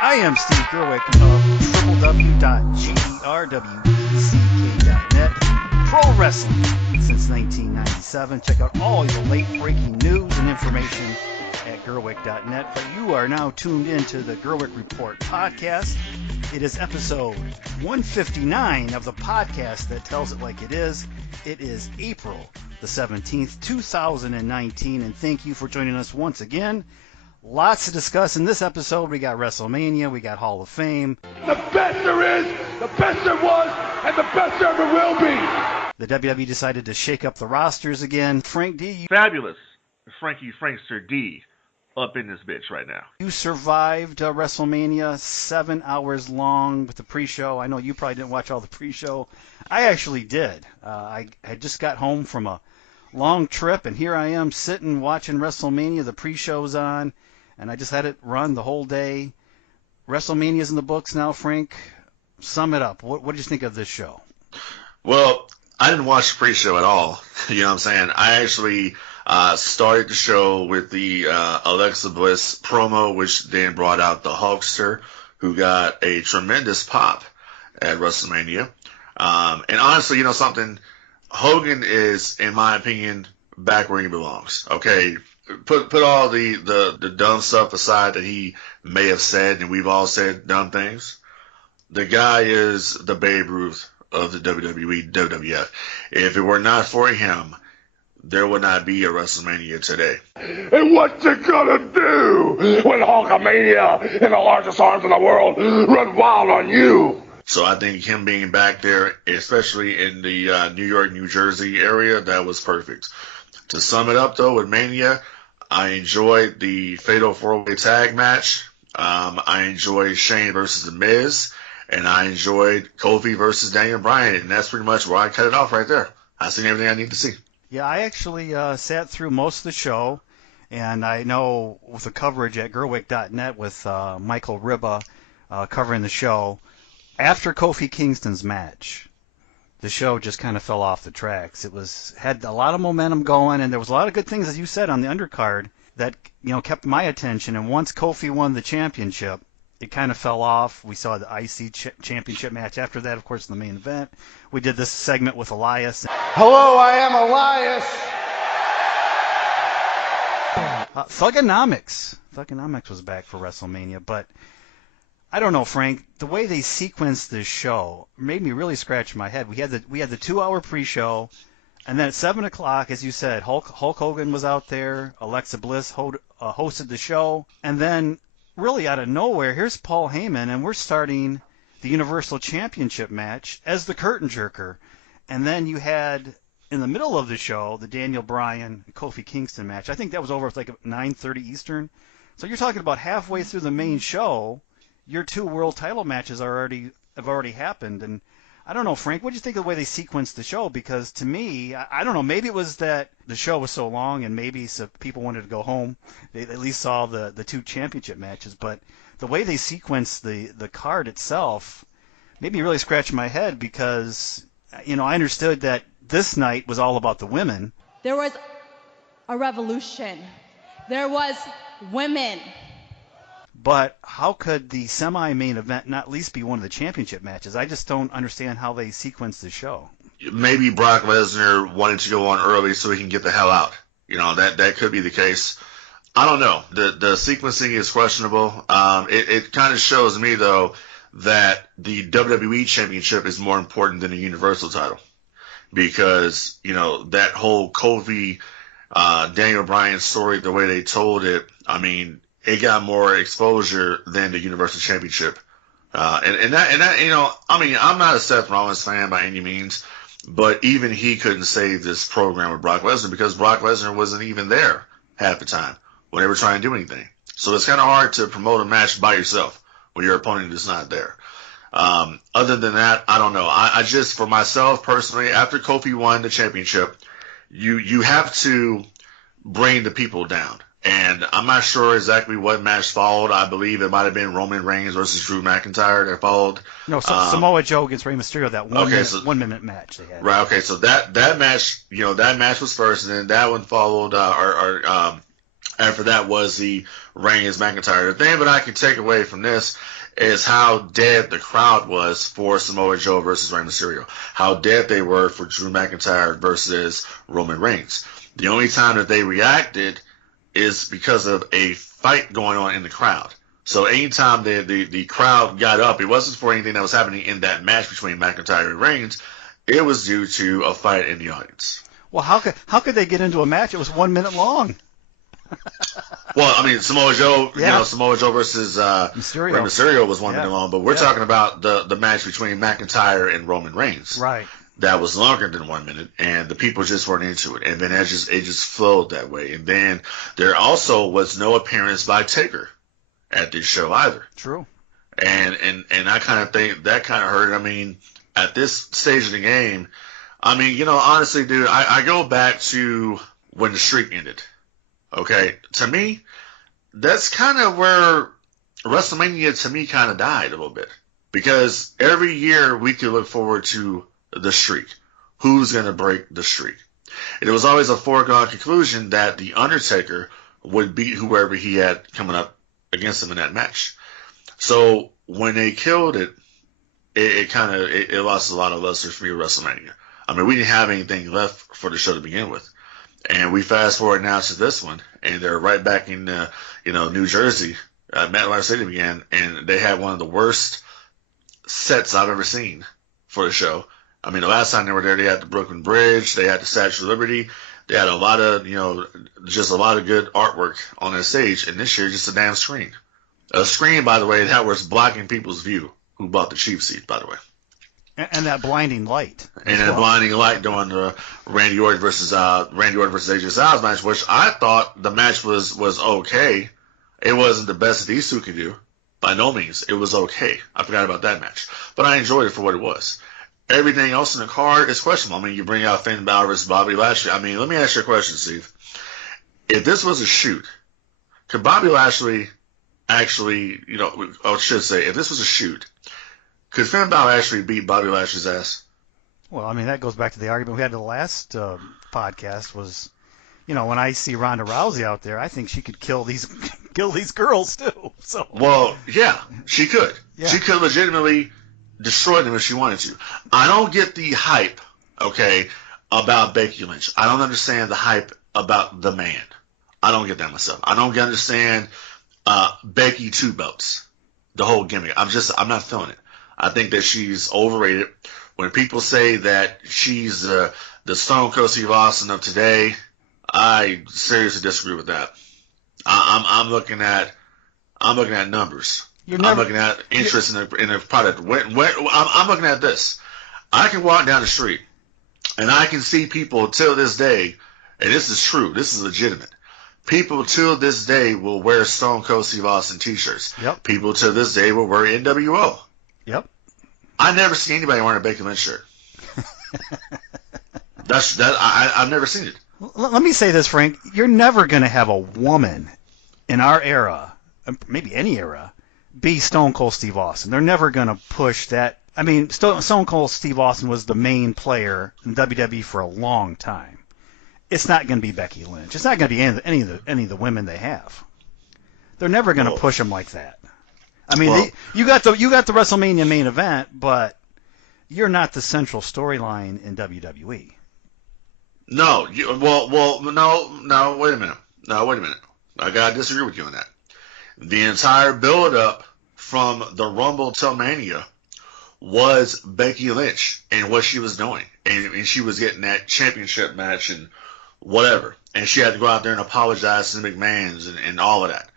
I am Steve Gerweck of www.gerweck.net. Pro Wrestling since 1997. Check out all your late-breaking news and information at Gerweck.net. But you are now tuned into the Gerweck Report podcast. It is episode 159 of the podcast that tells it like it is. It is April the 17th, 2019, and thank you for joining us once again. Lots to discuss in this episode. We got WrestleMania, we got Hall of Fame. The best there is, the best there was, and the best there ever will be. The WWE decided to shake up the rosters again. Frank D. Fabulous Frankie Frankster D up in this bitch right now. You survived WrestleMania 7 hours long with the pre-show. I know you probably didn't watch all the pre-show. I actually did. I had just got home from a long trip, and here I am sitting watching WrestleMania. The pre-show's on. And I just had it run the whole day. WrestleMania's in the books now, Frank. Sum it up. What did you think of this show? Well, I didn't watch the pre-show at all. You know what I'm saying? I actually started the show with the Alexa Bliss promo, which then brought out the Hulkster, who got a tremendous pop at WrestleMania. And honestly, you know something? Hogan is, in my opinion, back where he belongs. Okay? Put all the dumb stuff aside that he may have said, and we've all said dumb things. The guy is the Babe Ruth of the WWE, WWF. If it were not for him, there would not be a WrestleMania today. And what you gonna do when Hulkamania and the largest arms in the world run wild on you? So I think him being back there, especially in the New York, New Jersey area, that was perfect. To sum it up, though, with Mania, I enjoyed the Fatal 4-Way Tag match. I enjoyed Shane versus The Miz. And I enjoyed Kofi versus Daniel Bryan. And that's pretty much where I cut it off right there. I've seen everything I need to see. Yeah, I actually sat through most of the show. And I know with the coverage at Gerweck.net with Michael Ribba covering the show, after Kofi Kingston's match, the show just kind of fell off the tracks. It had a lot of momentum going, and there was a lot of good things, as you said, on the undercard that kept my attention. And once Kofi won the championship, it kind of fell off. We saw the IC championship match after that, of course, in the main event. We did this segment with Elias. Hello, I am Elias. Thugonomics was back for WrestleMania, but I don't know, Frank. The way they sequenced this show made me really scratch my head. We had the 2-hour pre-show, and then at 7 o'clock, as you said, Hulk Hogan was out there. Alexa Bliss hosted the show, and then really out of nowhere, here's Paul Heyman, and we're starting the Universal Championship match as the curtain jerker. And then you had in the middle of the show the Daniel Bryan Kofi Kingston match. I think that was over at like 9:30 Eastern. So you're talking about halfway through the main show. Your 2 world title matches have already happened, and I don't know, Frank, what do you think of the way they sequenced the show? Because to me, I don't know, maybe it was that the show was so long, and maybe some people wanted to go home. They at least saw the 2 championship matches, but the way they sequenced the card itself made me really scratch my head because I understood that this night was all about the women. There was a revolution. There was women. But how could the semi-main event not at least be one of the championship matches? I just don't understand how they sequenced the show. Maybe Brock Lesnar wanted to go on early so he can get the hell out. That could be the case. I don't know. The sequencing is questionable. It kind of shows me, though, that the WWE Championship is more important than the Universal title. Because, that whole Kofi, Daniel Bryan story, the way they told it, I mean, it got more exposure than the Universal Championship And that, you know, I mean, I'm not a Seth Rollins fan by any means, but even he couldn't save this program with Brock Lesnar because Brock Lesnar wasn't even there half the time when they were trying to do anything. So it's kind of hard to promote a match by yourself when your opponent is not there. Other than that, I don't know. I just, for myself personally, after Kofi won the championship, you have to bring the people down. And I'm not sure exactly what match followed. I believe it might have been Roman Reigns versus Drew McIntyre that followed. No, Samoa Joe against Rey Mysterio, that 1 minute match they had. Right, okay, so that match, you know, that match was first, and then that one followed, after that was the Reigns McIntyre. The thing that I can take away from this is how dead the crowd was for Samoa Joe versus Rey Mysterio. How dead they were for Drew McIntyre versus Roman Reigns. The only time that they reacted is because of a fight going on in the crowd. So anytime the crowd got up, it wasn't for anything that was happening in that match between McIntyre and Reigns. It was due to a fight in the audience. Well, how could they get into a match? It was 1 minute long. Well, I mean, Samoa Joe, you know, Samoa Joe versus Mysterio. Rey Mysterio was 1 minute long, but we're talking about the match between McIntyre and Roman Reigns. Right. That was longer than 1 minute, and the people just weren't into it. And then it just flowed that way. And then there also was no appearance by Taker at this show either. True. And I kind of think that kind of hurt. I mean, at this stage of the game, I mean, you know, honestly, dude, I go back to when the streak ended. Okay? To me, that's kind of where WrestleMania, to me, kind of died a little bit. Because every year we could look forward to the streak. Who's going to break the streak? And it was always a foregone conclusion that The Undertaker would beat whoever he had coming up against him in that match. So when they killed it, it lost a lot of luster for me with WrestleMania. I mean, we didn't have anything left for the show to begin with. And we fast forward now to this one, and they're right back in, New Jersey, MetLife Stadium again, and they had one of the worst sets I've ever seen for the show. I mean, the last time they were there, they had the Brooklyn Bridge, they had the Statue of Liberty, they had a lot of, just a lot of good artwork on that stage, and this year, just a damn screen. A screen, by the way, that was blocking people's view who bought the cheap seat, by the way. And that blinding light. And that blinding light during the Randy Orton versus AJ Styles match, which I thought the match was okay. It wasn't the best that these two could do. By no means. It was okay. I forgot about that match. But I enjoyed it for what it was. Everything else in the card is questionable. I mean, you bring out Finn Balor versus Bobby Lashley. I mean, let me ask you a question, Steve. If this was a shoot, could Bobby Lashley actually, I should say, if this was a shoot, could Finn Balor actually beat Bobby Lashley's ass? Well, I mean, that goes back to the argument we had in the last podcast was, when I see Ronda Rousey out there, I think she could kill these girls too. So. Well, yeah, she could. Yeah. She could legitimately destroy them if she wanted to. I don't get the hype, about Becky Lynch. I don't understand the hype about the man. I don't get that myself. I don't understand Becky 2 belts, the whole gimmick. I'm not feeling it. I think that she's overrated. When people say that she's the Stone Cold Steve Austin of today, I seriously disagree with that. I'm looking at numbers. I'm looking at interest in the product. I'm looking at this. I can walk down the street and I can see people till this day, and this is true. This is legitimate. People till this day will wear Stone Cold Steve Austin t-shirts. Yep. People till this day will wear NWO. Yep. I never see anybody wearing a Becky Lynch shirt. I've never seen it. Let me say this, Frank. You're never going to have a woman in our era, maybe any era, be Stone Cold Steve Austin. They're never going to push that. I mean, Stone Cold Steve Austin was the main player in WWE for a long time. It's not going to be Becky Lynch. It's not going to be any of the women they have. They're never going to push them like that. I mean, you got the WrestleMania main event, but you're not the central storyline in WWE. No, no. Wait a minute. I gotta disagree with you on that. The entire build-up from the Rumble till Mania was Becky Lynch and what she was doing, and she was getting that championship match and whatever, and she had to go out there and apologize to the McMahons and all of that.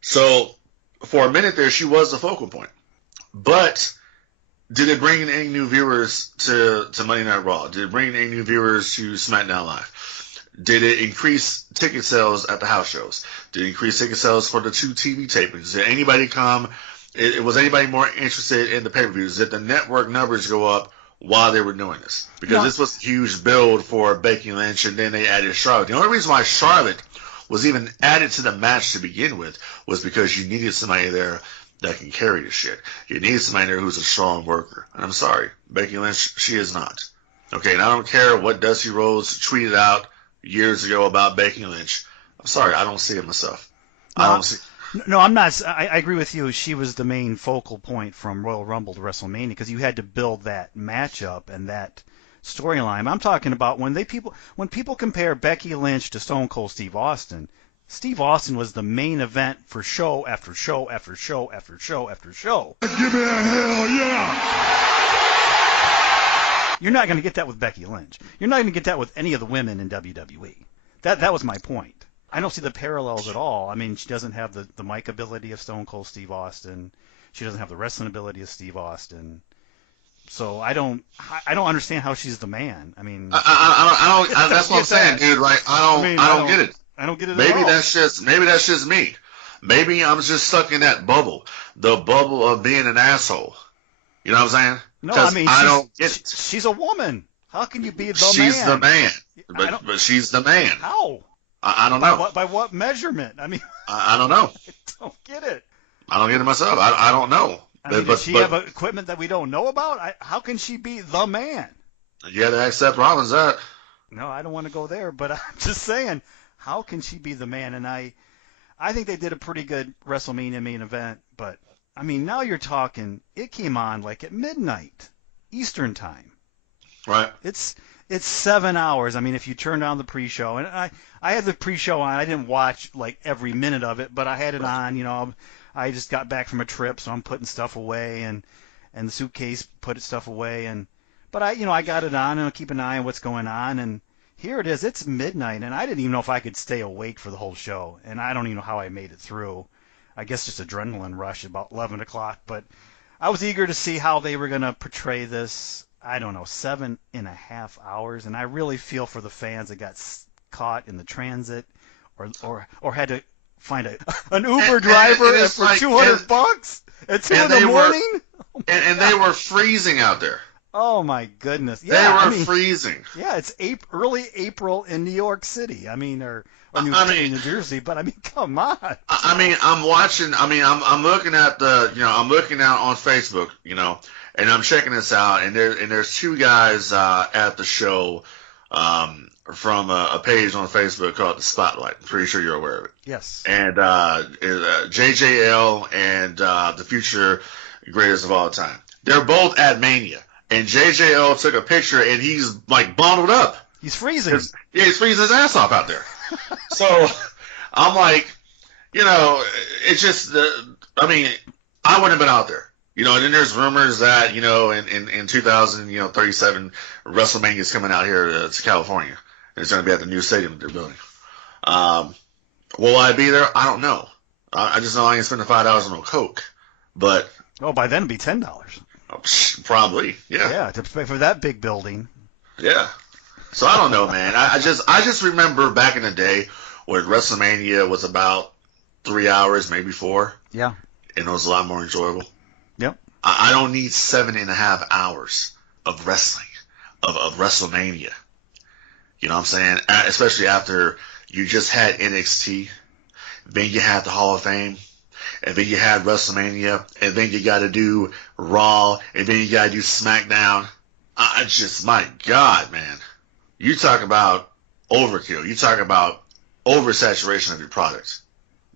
So for a minute there, she was the focal point. But did it bring in any new viewers to Monday Night Raw? Did it bring in any new viewers to SmackDown Live? Did it increase ticket sales at the house shows? Did it increase ticket sales for the 2 TV tapings? Did anybody come? Was anybody more interested in the pay-per-views? Did the network numbers go up while they were doing this? Because this was a huge build for Becky Lynch, and then they added Charlotte. The only reason why Charlotte was even added to the match to begin with was because you needed somebody there that can carry the shit. You need somebody there who's a strong worker. And I'm sorry, Becky Lynch, she is not. Okay, and I don't care what Dusty Rhodes tweeted out years ago about Becky Lynch. I'm sorry, I don't see it myself. I don't see. No, I'm not. I agree with you. She was the main focal point from Royal Rumble to WrestleMania because you had to build that matchup and that storyline. I'm talking about when people compare Becky Lynch to Stone Cold Steve Austin. Steve Austin was the main event for show after show after show after show after show. Give me a hell yeah! You're not going to get that with Becky Lynch. You're not going to get that with any of the women in WWE. That was my point. I don't see the parallels at all. I mean, she doesn't have the mic ability of Stone Cold Steve Austin. She doesn't have the wrestling ability of Steve Austin. So I don't understand how she's the man. I mean, I don't. That's what I'm saying, dude. Right? I don't get it. I don't get it. Maybe at all. that's just me. Maybe I'm just stuck in that bubble, the bubble of being an asshole. You know what I'm saying? No, I mean, I don't get it. She's a woman. How can you be the man? She's the man, but she's the man. How? I don't know. By what measurement? I mean, I don't know. I don't get it. I don't get it myself. I don't know. I mean, does she have equipment that we don't know about? How can she be the man? You got to ask Seth Rollins that. No, I don't want to go there, but I'm just saying, how can she be the man? And I think they did a pretty good WrestleMania main event, but I mean, now you're talking. It came on like at midnight Eastern time. Right. It's 7 hours. I mean, if you turn down the pre-show, and I had the pre-show on. I didn't watch like every minute of it, but I had it on. You know, I just got back from a trip, so I'm putting stuff away, and the suitcase put stuff away, but I got it on, and I keep an eye on what's going on, and here it is. It's midnight, and I didn't even know if I could stay awake for the whole show, and I don't even know how I made it through. I guess just adrenaline rush about 11 o'clock, but I was eager to see how they were going to portray this. I don't know, 7.5 hours, and I really feel for the fans that got caught in the transit or had to find an Uber driver for like, $200 at 2 in the morning. And they were freezing out there. Oh my goodness! Yeah, they were freezing. Yeah, it's early April in New York City. I mean, or New Jersey, but I mean, come on. I mean, I'm watching. I mean, I'm looking at I'm looking out on Facebook, and I'm checking this out, and there's 2 guys at the show from a page on Facebook called The Spotlight. I'm pretty sure you're aware of it. Yes. And JJL and the future greatest of all time. They're both at Mania. And JJL took a picture, and he's, like, bundled up. He's freezing. He's freezing his ass off out there. So I'm like, it's just, I mean, I wouldn't have been out there. And then there's rumors that, in 2037, WrestleMania is coming out here to California. And it's going to be at the new stadium that they're building. Will I be there? I don't know. I just know I ain't spending $5 on no Coke. But by then it'd be $10. Probably, yeah. Yeah, to pay for that big building. Yeah. So I don't know, man. I just remember back in the day when WrestleMania was about 3 hours, maybe 4. Yeah. And it was a lot more enjoyable. Yep. I don't need 7.5 hours of wrestling, of WrestleMania. You know what I'm saying? Especially after you just had NXT, then you had the Hall of Fame, and then you had WrestleMania, and then you got to do Raw, and then you got to do SmackDown. My God, man. You talk about overkill. You talk about oversaturation of your product.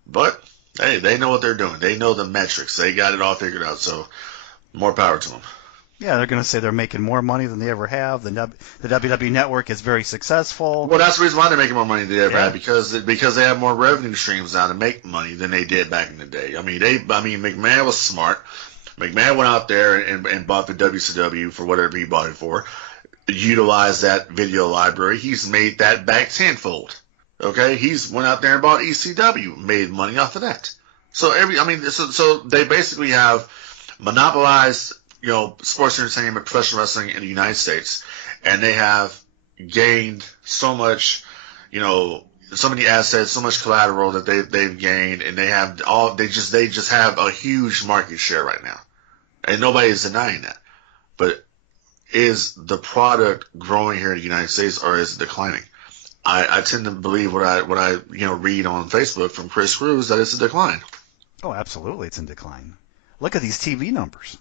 But, hey, they know what they're doing. They know the metrics. They got it all figured out, so more power to them. Yeah, they're going to say they're making more money than they ever have. The WWE Network is very succesuccessful. Well, that's the reason why they're making more money than they ever had, because they have more revenue streams now to make money than they did back in the day. I mean, McMahon was smart. McMahon went out there and bought the WCW for whatever he bought it for, utilized that video library. He's made that back tenfold. Okay, he's went out there and bought ECW, made money off of that. So so they basically have monopolized, sports entertainment, professional wrestling in the United States, and they have gained so much, so many assets, so much collateral that they've gained, and they just have a huge market share right now, and nobody is denying that. But is the product growing here in the United States, or is it declining? I tend to believe what I read on Facebook from Chris Cruz, that it's a decline. Oh, absolutely, it's in decline. Look at these TV numbers.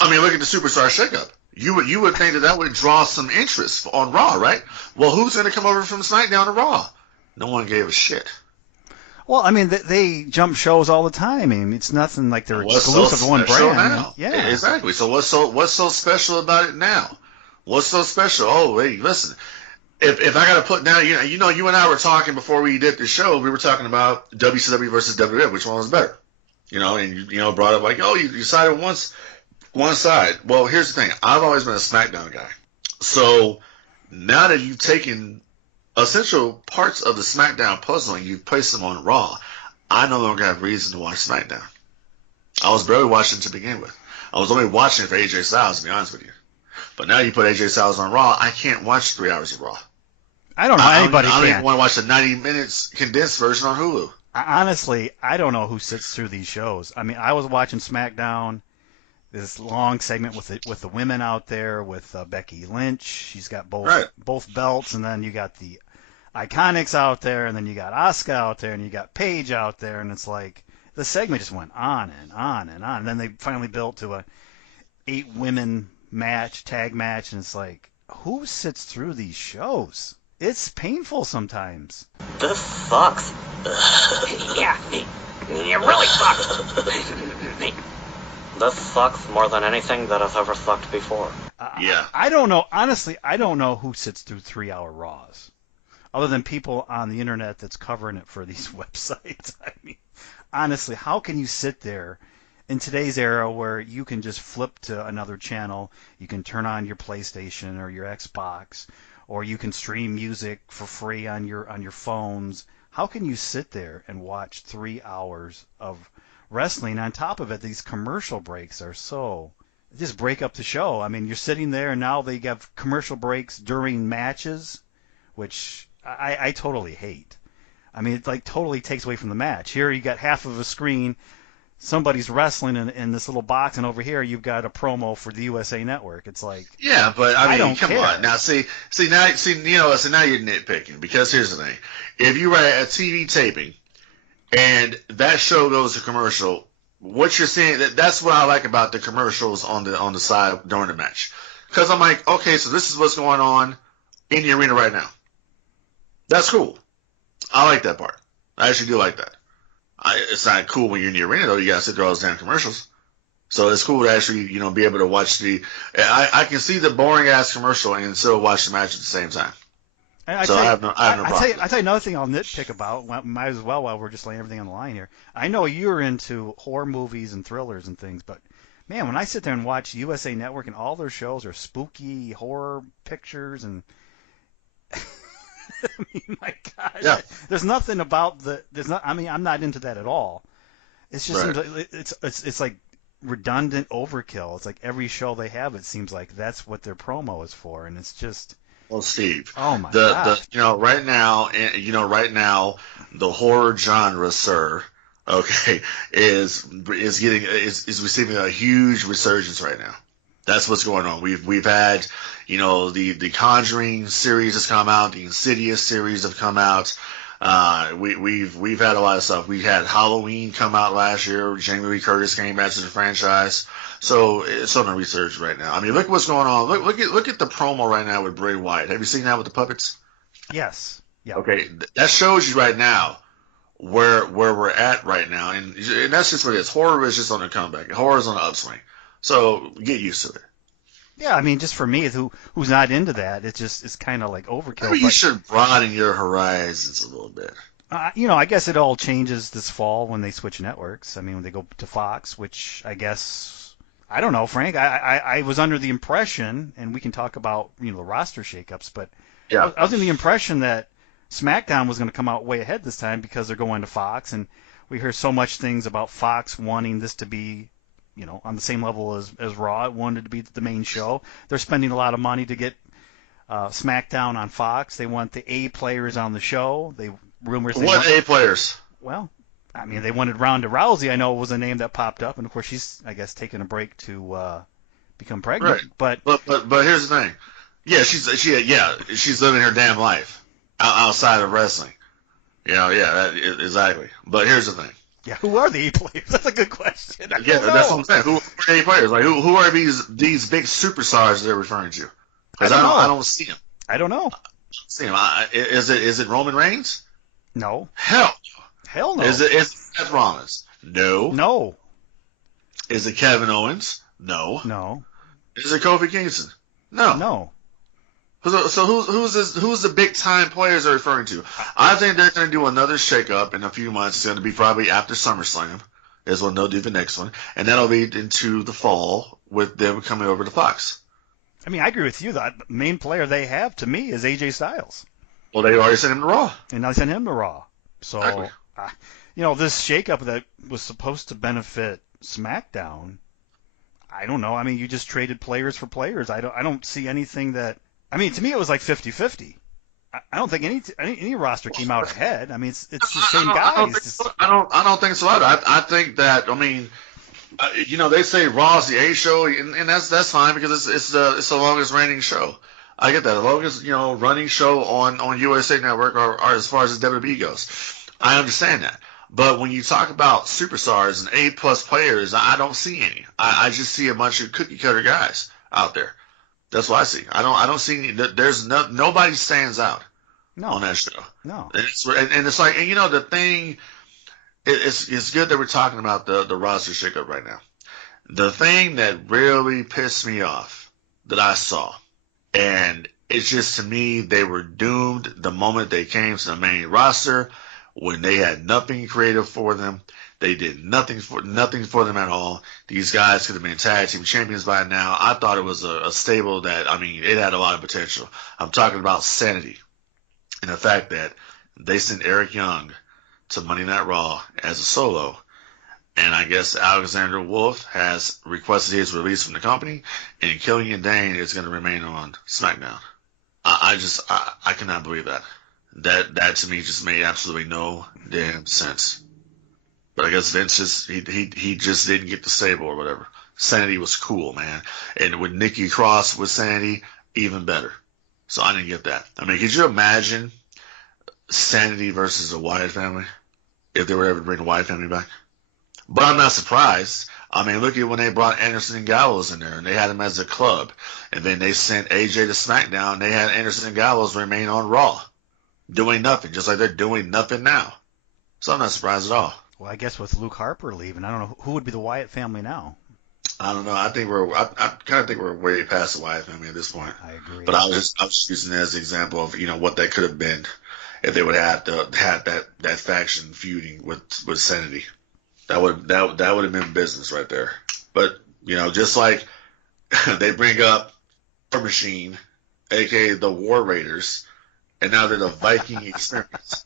I mean, look at the Superstar Shakeup. You would think that would draw some interest on Raw, right? Well, who's going to come over from SmackDown to Raw? No one gave a shit. Well, I mean, they jump shows all the time. I mean, it's nothing like they're exclusive to one brand. Now? Yeah, exactly. So what's so special about it now? What's so special? Oh, wait, listen. If I got to put down, you and I were talking before we did the show. We were talking about WCW versus WWF, which one was better? And you brought up like, oh, you sided with one side. Well, here's the thing. I've always been a SmackDown guy. So now that you've taken essential parts of the SmackDown puzzle and you've placed them on Raw, I no longer have reason to watch SmackDown. I was barely watching to begin with. I was only watching it for AJ Styles, to be honest with you. But now you put AJ Styles on Raw, I can't watch 3 hours of Raw. I don't know anybody I don't can. even want to watch the 90 minutes condensed version on Hulu. Honestly, I don't know who sits through these shows. I mean, I was watching SmackDown, this long segment with the women out there, with Becky Lynch. She's got both belts, and then you got the Iconics out there, and then you got Asuka out there, and you got Paige out there, and it's like the segment just went on and on and on. And then they finally built to a 8-women tag match, and it's like, who sits through these shows? It's painful sometimes. This sucks. Yeah, it really sucks. This sucks more than anything that has ever sucked before. Yeah. I don't know. Honestly, I don't know who sits through 3-hour Raws, other than people on the internet that's covering it for these websites. I mean, honestly, how can you sit there in today's era where you can just flip to another channel, you can turn on your PlayStation or your Xbox, or you can stream music for free on your phones? How can you sit there and watch 3 hours of wrestling? On top of it, these commercial breaks are just break up the show. I mean, you're sitting there, and now they have commercial breaks during matches, which I totally hate. I mean, it like totally takes away from the match. Here you got half of a screen, somebody's wrestling in this little box, and over here you've got a promo for the USA Network. It's like, yeah, but I mean, don't come care. on now. So now you're nitpicking, because here's the thing: if you write a TV taping and that show goes to commercial, what you're seeing, that's what I like about the commercials on the side during the match, because I'm like, okay, so this is what's going on in the arena right now. That's cool. I like that part. I actually do like that. It's not cool when you're in the arena, though. You gotta sit through all those damn commercials. So it's cool to actually, be able to watch I can see the boring ass commercial and still watch the match at the same time. I have no problem. I tell you another thing I'll nitpick about. Might as well, while we're just laying everything on the line here. I know you're into horror movies and thrillers and things, but man, when I sit there and watch USA Network and all their shows are spooky horror pictures, and I mean, my God, yeah. There's nothing about I mean, I'm not into that at all. It's just Right. it's like redundant overkill. It's like every show they have, it seems like that's what their promo is for, and it's just. Well, Steve. Oh my God. Right now, the horror genre, sir, okay, is receiving a huge resurgence right now. That's what's going on. We've had, the Conjuring series has come out, the Insidious series have come out. We've had a lot of stuff. We had Halloween come out last year. Jamie Lee Curtis came back to the franchise. So it's on a research right now. I mean, look what's going on. Look at the promo right now with Bray Wyatt. Have you seen that with the puppets? Yes. Yeah. Okay, that shows you right now where we're at right now, and that's just what it is. Horror is just on the comeback. Horror is on the upswing. So get used to it. Yeah, I mean, just for me, who's not into that, it's kind of like overkill. Maybe you should broaden your horizons a little bit. I guess it all changes this fall when they switch networks. I mean, when they go to Fox, which I guess. I don't know, Frank. I was under the impression, and we can talk about the roster shakeups, but yeah. I was in the impression that SmackDown was going to come out way ahead this time because they're going to Fox, and we hear so much things about Fox wanting this to be on the same level as Raw. It wanted to be the main show. They're spending a lot of money to get Smackdown on Fox. They want the A players on the show. What A players? Well, I mean, they wanted Ronda Rousey. I know was a name that popped up, and of course she's, I guess, taking a break to become pregnant. Right. But here's the thing. Yeah, she's living her damn life outside of wrestling. Exactly. But here's the thing. Yeah, who are the A players? That's a good question. That's what I'm saying. Who are the A players? Like who are these big superstars they're referring to? Because I don't see them. I don't know. See him. Is it Roman Reigns? No. Hell no. Is it Seth Rollins? No. No. Is it Kevin Owens? No. No. Is it Kofi Kingston? No. No. So who's the big time players they're referring to? I think they're going to do another shakeup in a few months. It's going to be probably after SummerSlam is when they'll do the next one, and that'll be into the fall with them coming over to Fox. I mean, I agree with you. The main player they have to me is AJ Styles. Well, they already sent him to Raw, and now they sent him to Raw. So, exactly. This shakeup that was supposed to benefit SmackDown, I don't know. I mean, you just traded players for players. I don't see anything that. I mean, to me, it was like 50-50. I don't think any roster came out ahead. I mean, it's the same guys. I don't think so. I think that. I mean, they say Raw's the A show, and that's fine because it's the longest reigning show. I get that. The longest running show on USA Network or as far as the WWE goes. I understand that. But when you talk about superstars and A+ players, I don't see any. I just see a bunch of cookie cutter guys out there. That's what I see. I don't see any. There's nobody stands out on that show. No. And it's like, and the thing, it's good that we're talking about the roster shakeup right now. The thing that really pissed me off that I saw, and it's just to me, they were doomed the moment they came to the main roster when they had nothing creative for them. They did nothing for them at all. These guys could have been tag team champions by now. I thought it was a stable that, I mean, it had a lot of potential. I'm talking about SAnitY and the fact that they sent Eric Young to Monday Night Raw as a solo. And I guess Alexander Wolf has requested his release from the company, and Killian Dane is going to remain on SmackDown. I cannot believe that. That to me just made absolutely no damn sense. But I guess Vince he just didn't get the stable or whatever. SAnitY was cool, man. And with Nikki Cross with SAnitY, even better. So I didn't get that. I mean, could you imagine SAnitY versus the Wyatt family if they were ever to bring the Wyatt family back? But I'm not surprised. I mean, look at when they brought Anderson and Gallows in there, and they had him as a club. And then they sent AJ to SmackDown, and they had Anderson and Gallows remain on Raw, doing nothing, just like they're doing nothing now. So I'm not surprised at all. Well, I guess with Luke Harper leaving, I don't know who would be the Wyatt family now. I don't know. I kind of think we're way past the Wyatt family at this point. I agree. But I was just using it as an example of what that could have been if they would have had that faction feuding with SAnitY. That would have been business right there. But just like they bring up War Machine, aka the War Raiders, and now they're the Viking Experience.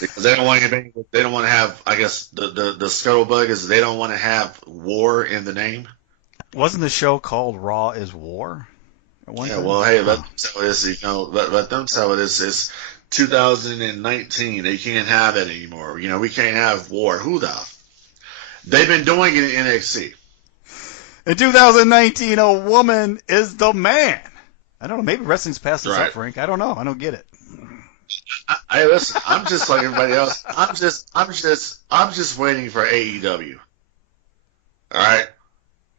Because they don't want anything. They don't want to have. I guess the scuttlebutt is they don't want to have war in the name. Wasn't the show called Raw is War? Yeah. Well, hey, let them tell it. Let them tell it. It's 2019. They can't have it anymore. We can't have war. Who the? They've been doing it in NXT. In 2019, a woman is the man. I don't know. Maybe wrestling's past this up, Frank. I don't know. I don't get it. Hey, listen, I'm just like everybody else. I'm just waiting for AEW. All right.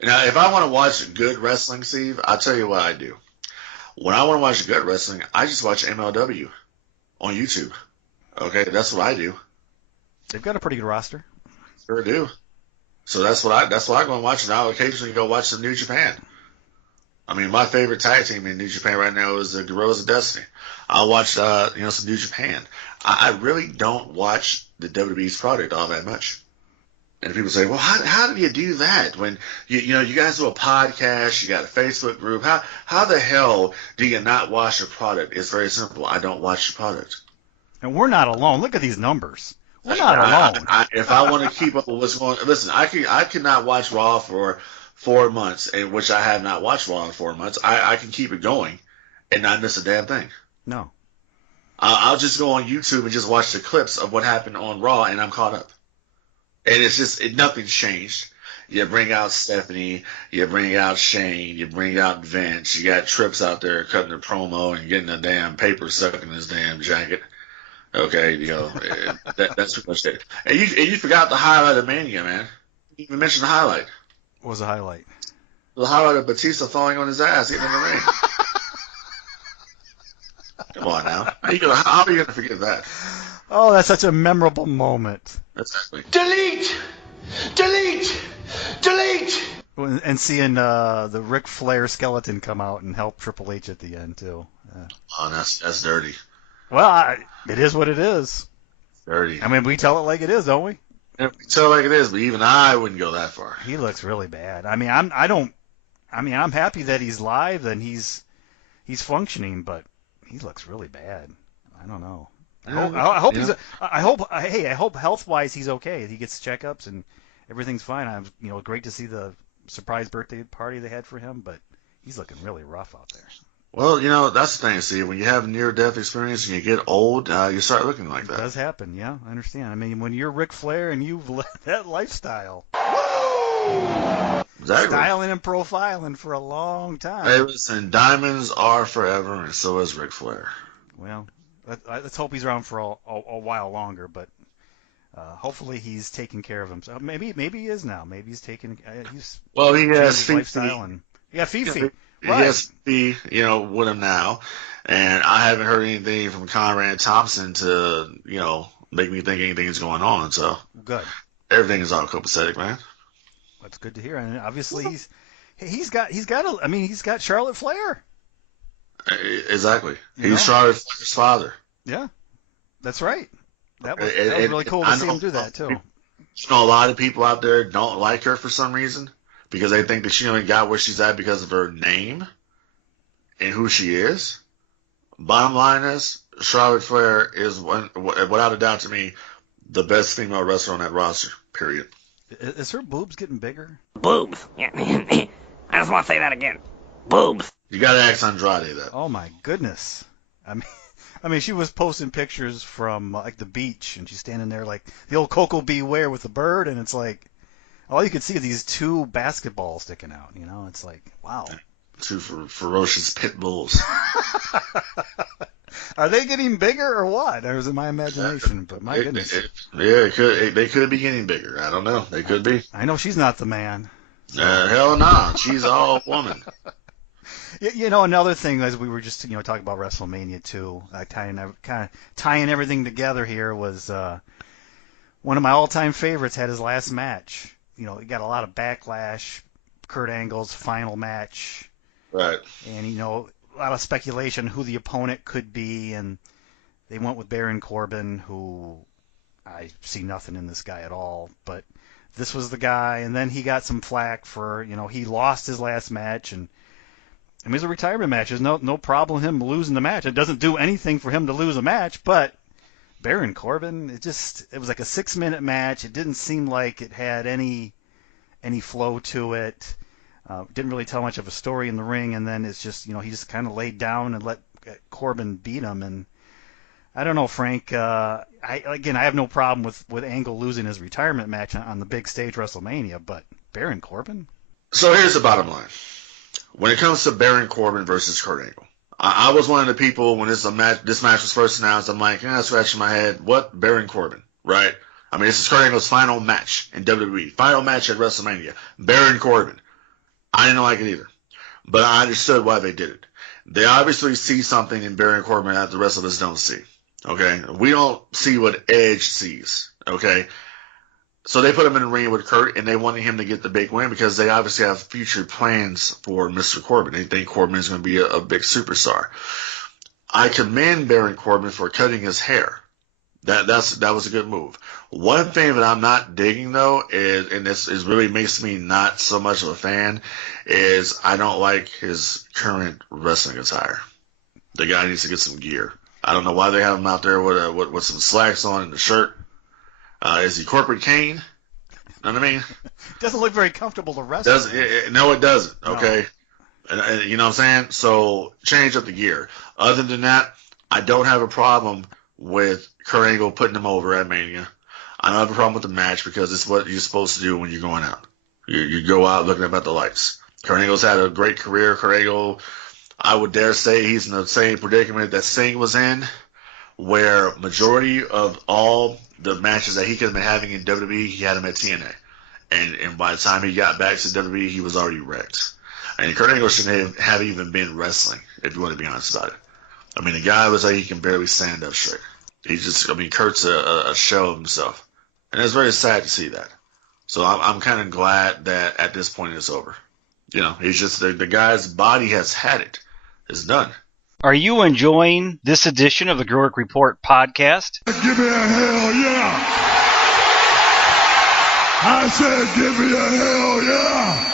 Now, if I want to watch good wrestling, Steve, I'll tell you what I do. When I want to watch good wrestling, I just watch MLW on YouTube. Okay, that's what I do. They've got a pretty good roster. Sure do. So that's what I go and watch, and I'll occasionally go watch some New Japan. I mean, my favorite tag team in New Japan right now is the Guerrillas of Destiny. I'll watch, some New Japan. I really don't watch the WWE's product all that much. And people say, well, how do you do that when you guys do a podcast, you got a Facebook group? How the hell do you not watch a product? It's very simple. I don't watch the product. And we're not alone. Look at these numbers. Well, not alone. If I want to keep up with what's going on, listen, I cannot watch Raw for 4 months, in which I have not watched Raw in 4 months. I can keep it going and not miss a damn thing. No. I'll just go on YouTube and just watch the clips of what happened on Raw, and I'm caught up. And it's just, nothing's changed. You bring out Stephanie, you bring out Shane, you bring out Vince, you got Trips out there cutting a promo and getting a damn paper stuck in his damn jacket. Okay, that's pretty much it. And you forgot the highlight of Mania, man. You even mentioned the highlight. What was the highlight? The highlight of Batista falling on his ass, getting in the ring. Come on now. How are you going to forget that? Oh, that's such a memorable moment. Exactly. Delete! Delete! Delete! And seeing the Ric Flair skeleton come out and help Triple H at the end, too. Oh, that's dirty. Well, it is what it is. Dirty. I mean, we tell it like it is, don't we? Yeah, we tell it like it is, but even I wouldn't go that far. He looks really bad. I mean, I'm happy that he's live and he's functioning, but he looks really bad. I don't know. I hope health-wise he's okay. He gets checkups and everything's fine. Great to see the surprise birthday party they had for him, but he's looking really rough out there. Well, that's the thing. See, when you have near-death experience and you get old, you start looking like that. It does happen, yeah. I understand. I mean, when you're Ric Flair and you've led that lifestyle, exactly. styling and profiling for a long time. Hey, listen, diamonds are forever, and so is Ric Flair. Well, let's hope he's around for a while longer, but hopefully he's taking care of himself. Maybe he is now. Maybe he's taking. Well, he has lifestyle and Fifi. Right. He has Fifi, with him now, and I haven't heard anything from Conrad Thompson to make me think anything is going on. So good. Everything is all copacetic, man. That's good to hear, and obviously he's got Charlotte Flair. Exactly. He's Charlotte Flair's father. Yeah, that's right. That was really cool to see him do that, too. A lot of people out there don't like her for some reason because they think that she only got where she's at because of her name and who she is. Bottom line is, Charlotte Flair is, without a doubt to me, the best female wrestler on that roster, period. Is her boobs getting bigger? Boobs. I just want to say that again. Boobs. You got to ask Andrade that. Oh, my goodness. I mean, she was posting pictures from the beach, and she's standing there like the old Coco Beware with the bird, and it's like all you could see are these two basketballs sticking out. It's like, wow. Two ferocious pit bulls. Are they getting bigger or what? Or is it my imagination? But my goodness. They could be getting bigger. I don't know. They could be. I know she's not the man. So. Hell no. She's all woman. Another thing, as we were just talking about WrestleMania too, tying everything together here was one of my all-time favorites had his last match. He got a lot of backlash. Kurt Angle's final match, right? And a lot of speculation who the opponent could be, and they went with Baron Corbin, who I see nothing in this guy at all, but this was the guy. And then he got some flack for he lost his last match and. I mean, it's a retirement match. There's no problem with him losing the match. It doesn't do anything for him to lose a match, but Baron Corbin, it was like a 6-minute match. It didn't seem like it had any flow to it. Didn't really tell much of a story in the ring, and then it's just, he just kind of laid down and let Corbin beat him. And I don't know, Frank. I have no problem with Angle losing his retirement match on the big stage WrestleMania, but Baron Corbin? So here's the bottom line. When it comes to Baron Corbin versus Kurt Angle, I was one of the people when this match was first announced. I'm like, scratching my head. What? Baron Corbin, right? I mean, this is Kurt Angle's final match in WWE, final match at WrestleMania. Baron Corbin. I didn't like it either, but I understood why they did it. They obviously see something in Baron Corbin that the rest of us don't see. Okay, we don't see what Edge sees. Okay. So they put him in the ring with Kurt, and they wanted him to get the big win because they obviously have future plans for Mr. Corbin. They think Corbin is going to be a big superstar. I commend Baron Corbin for cutting his hair. That was a good move. One thing that I'm not digging, though, and this really makes me not so much of a fan, is I don't like his current wrestling attire. The guy needs to get some gear. I don't know why they have him out there with some slacks on and a shirt. Is he Corporate Kane? Know what I mean? Doesn't look very comfortable to wrestle. No, it doesn't. No. Okay. And you know what I'm saying? So change up the gear. Other than that, I don't have a problem with Kurt Angle putting him over at Mania. I don't have a problem with the match because it's what you're supposed to do when you're going out. You go out looking up at the lights. Kurt Angle's had a great career. Kurt Angle, I would dare say he's in the same predicament that Sting was in, where majority of all the matches that he could have been having in WWE, he had them at TNA. And by the time he got back to WWE, he was already wrecked. And Kurt Angle shouldn't have even been wrestling, if you want to be honest about it. I mean, the guy was like he can barely stand up straight. Kurt's a shell of himself. And it's very sad to see that. So I'm kind of glad that at this point it's over. You know, he's just the guy's body has had it. It's done. Are you enjoying this edition of the Gerweck Report podcast? Give me a hell yeah! I said give me a hell yeah!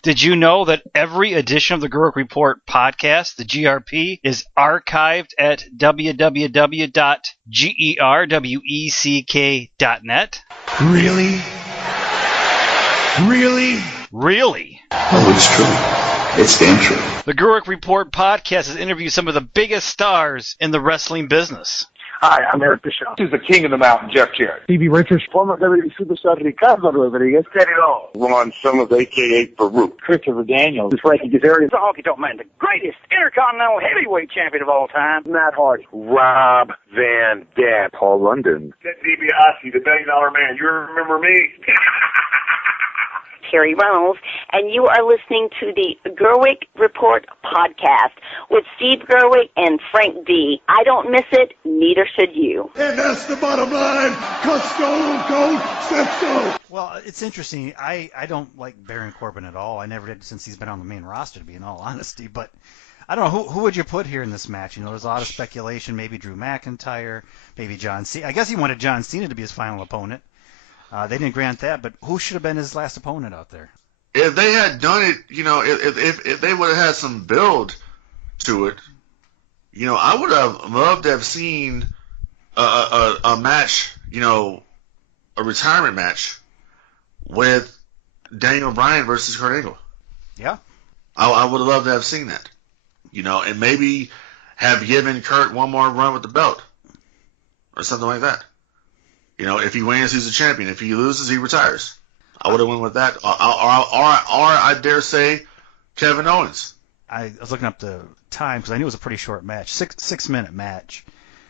Did you know that every edition of the Gerweck Report podcast, the GRP, is archived at www.gerweck.net? Really? Really? Really? Oh, it's true. It's damn true. The Gerweck Report podcast has interviewed some of the biggest stars in the wrestling business. Hi, I'm Eric Bischoff. This is the king of the mountain, Jeff Jarrett. Stevie Richards, former WWE Superstar Shakeup, Rodriguez. Teddy Long. Ron Summers, a.k.a. Farouk. Christopher Daniels. Frankie Kazarian. The Honky Tonk Man, the greatest Intercontinental Heavyweight Champion of all time. Matt Hardy. Rob Van Dam. Paul London. Ted DiBiase, the $1 billion man. You remember me? Terry Reynolds, and you are listening to the Gerweck Report podcast with Steve Gerweck and Frank D. I don't miss it, neither should you. And that's the bottom line, because Stone Cold said so. Well, it's interesting. I don't like Baron Corbin at all. I never did since he's been on the main roster, to be in all honesty. But I don't know, who would you put here in this match? You know, there's a lot of speculation. Maybe Drew McIntyre, maybe John Cena. I guess he wanted John Cena to be his final opponent. They didn't grant that, but who should have been his last opponent out there? If they had done it, you know, if they would have had some build to it, you know, I would have loved to have seen a match, you know, a retirement match with Daniel Bryan versus Kurt Angle. Yeah. I would have loved to have seen that, you know, and maybe have given Kurt one more run with the belt or something like that. You know, if he wins, he's a champion. If he loses, he retires. I would have went with that. Or I dare say, Kevin Owens. I was looking up the time because I knew it was a pretty short match, 6-minute match.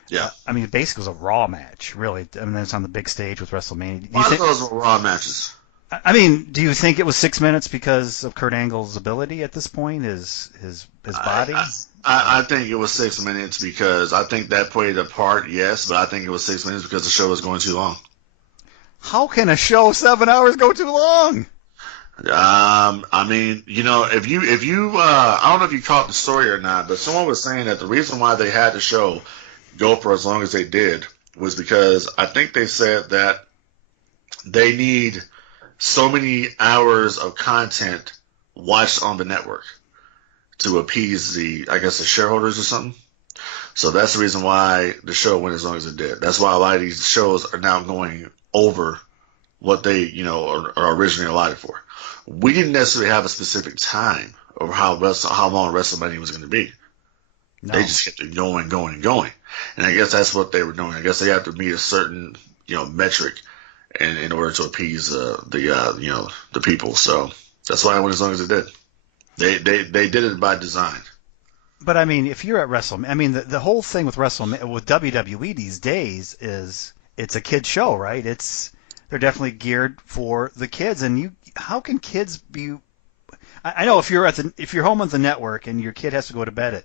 Yeah. I mean, basically it was a Raw match, really. I mean, it's on the big stage with WrestleMania. A lot of those were Raw matches. I mean, do you think it was 6 minutes because of Kurt Angle's ability at this point, his body? I think it was 6 minutes because I think that played a part, yes, but I think it was 6 minutes because the show was going too long. How can a show 7 hours go too long? I mean, you know, if you, I don't know if you caught the story or not, but someone was saying that the reason why they had the show go for as long as they did was because I think they said that they need so many hours of content watched on the network to appease the shareholders or something. So that's the reason why the show went as long as it did. That's why a lot of these shows are now going over what they, you know, are originally allotted for. We didn't necessarily have a specific time of how long WrestleMania was going to be. No. They just kept it going. And I guess that's what they were doing. I guess they have to meet a certain, you know, metric in order to appease the people. So that's why it went as long as it did. They did it by design. But I mean, if you're at WrestleMania, I mean, the whole thing with WrestleMania, with WWE these days is it's a kid show, right? They're definitely geared for the kids, and how can kids be? I know if you're home on the network and your kid has to go to bed at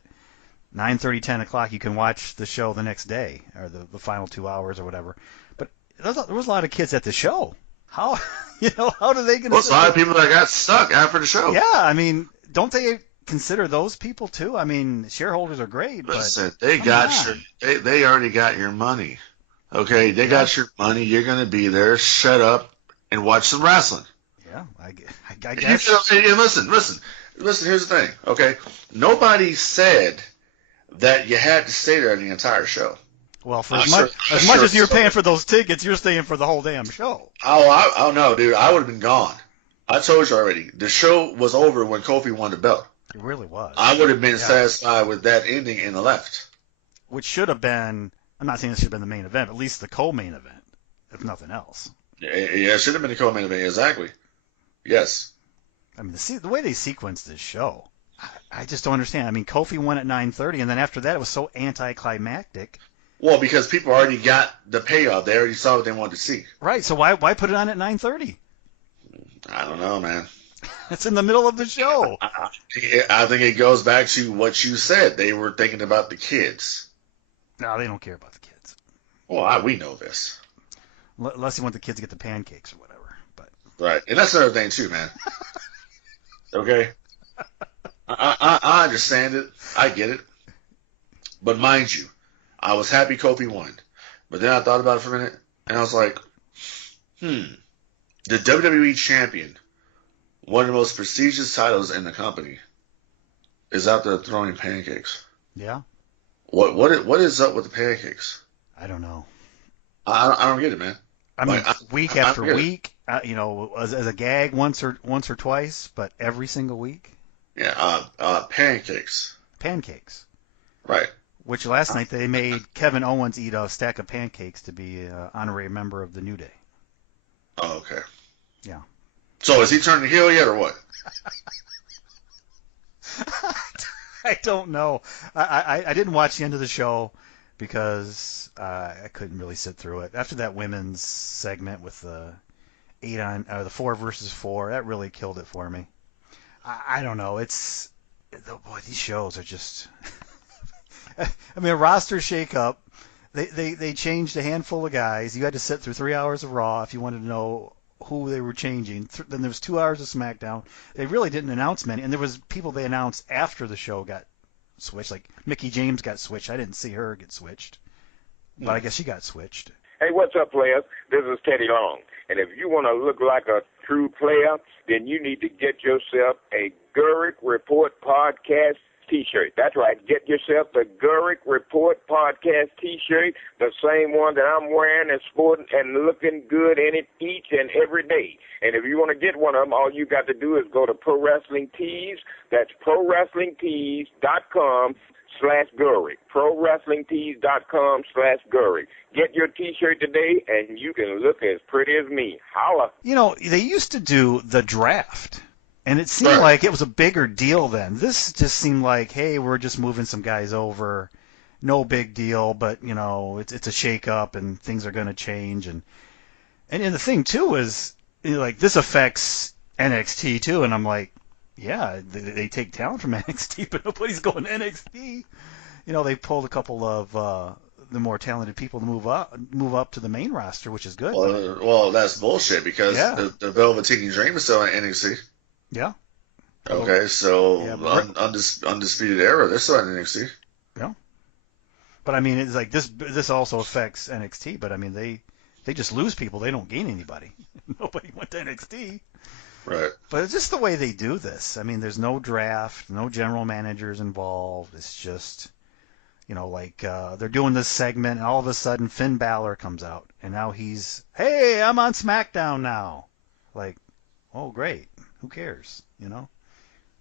9:30, 10 o'clock, you can watch the show the next day or the final 2 hours or whatever. But there was a lot of kids at the show. How do they get? Well, a lot of people that got stuck after the show. Yeah, I mean, don't they consider those people too? I mean, shareholders are great. Listen, they already got your money. Okay, they got your money. You're going to be there. Shut up and watch some wrestling. Yeah, I guess. And listen. Here's the thing. Okay, nobody said that you had to stay there the entire show. Well, for as much as you're paying for those tickets, you're staying for the whole damn show. Oh no, dude, I would have been gone. I told you already. The show was over when Kofi won the belt. It really was. I would have been satisfied with that ending and left. Which should have been, I'm not saying this should have been the main event, but at least the co-main event, if nothing else. Yeah, it should have been the co-main event, exactly. Yes. I mean, the way they sequenced this show, I just don't understand. I mean, Kofi won at 9:30, and then after that it was so anticlimactic. Well, because people already got the payoff. They already saw what they wanted to see. Right, so why put it on at 9:30? I don't know, man. It's in the middle of the show. I think it goes back to what you said. They were thinking about the kids. No, they don't care about the kids. Well, we know this. Unless you want the kids to get the pancakes or whatever. But right, and that's another thing too, man. Okay? I understand it. I get it. But mind you, I was happy Kofi won. But then I thought about it for a minute, and I was like, the WWE champion, one of the most prestigious titles in the company, is out there throwing pancakes. Yeah. What is up with the pancakes? I don't know. I don't get it, man. I mean, week after week, as a gag once or twice, but every single week. Yeah, pancakes. Pancakes. Right. Which last night they made Kevin Owens eat a stack of pancakes to be an honorary member of the New Day. Oh, okay. Yeah. So is he turning heel yet or what? I don't know. I didn't watch the end of the show because I couldn't really sit through it. After that women's segment with the the 4 versus 4, that really killed it for me. I don't know. Boy, these shows are just. I mean, a roster shakeup. They changed a handful of guys. You had to sit through 3 hours of Raw if you wanted to know who they were changing. Then there was 2 hours of SmackDown. They really didn't announce many, and there was people they announced after the show got switched. Like Mickie James got switched. I didn't see her get switched, but I guess she got switched. Hey, what's up, players? This is Teddy Long. And if you want to look like a true player, then you need to get yourself a Gerweck Report Podcast T-shirt. That's right. Get yourself the Gerweck Report Podcast T-shirt, the same one that I'm wearing and sporting and looking good in it each and every day. And if you want to get one of them, all you got to do is go to Pro Wrestling Tees. That's ProWrestlingTees.com/Gerweck. ProWrestlingTees.com/Gerweck. Get your T-shirt today, and you can look as pretty as me. Holla. They used to do the draft. And it seemed like it was a bigger deal then. This just seemed like, hey, we're just moving some guys over. No big deal, but, it's a shake-up and things are going to change. And the thing, too, is, this affects NXT, too. And I'm like, yeah, they take talent from NXT, but nobody's going to NXT. They pulled a couple of the more talented people to move up to the main roster, which is good. Well, that's bullshit because the Velveteen Dream is still in NXT. Yeah. Okay, so Undisputed Era, they're still in NXT. Yeah. But I mean, it's like this also affects NXT, but I mean, they just lose people. They don't gain anybody. Nobody went to NXT. Right. But it's just the way they do this. I mean, there's no draft, no general managers involved. It's just, they're doing this segment, and all of a sudden Finn Balor comes out, and now hey, I'm on SmackDown now. Like, oh, great. Who cares,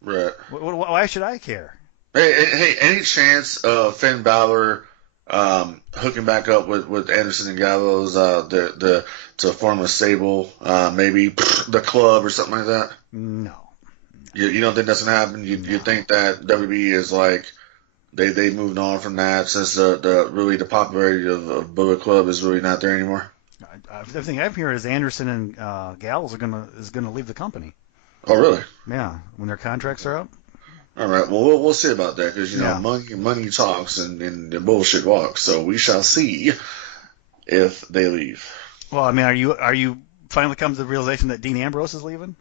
Right. Why should I care? Hey, any chance of Finn Balor hooking back up with Anderson and Gallows to form a stable, maybe the club or something like that? No. You don't think that's going to happen? You think that WWE is like, they moved on from that since the popularity of Bullet Club is really not there anymore? Everything I've heard is Anderson and Gallows is gonna leave the company. Oh, really? Yeah, when their contracts are up. All right. Well, we'll see about that because money talks and the bullshit walks. So we shall see if they leave. Well, I mean, are you finally come to the realization that Dean Ambrose is leaving?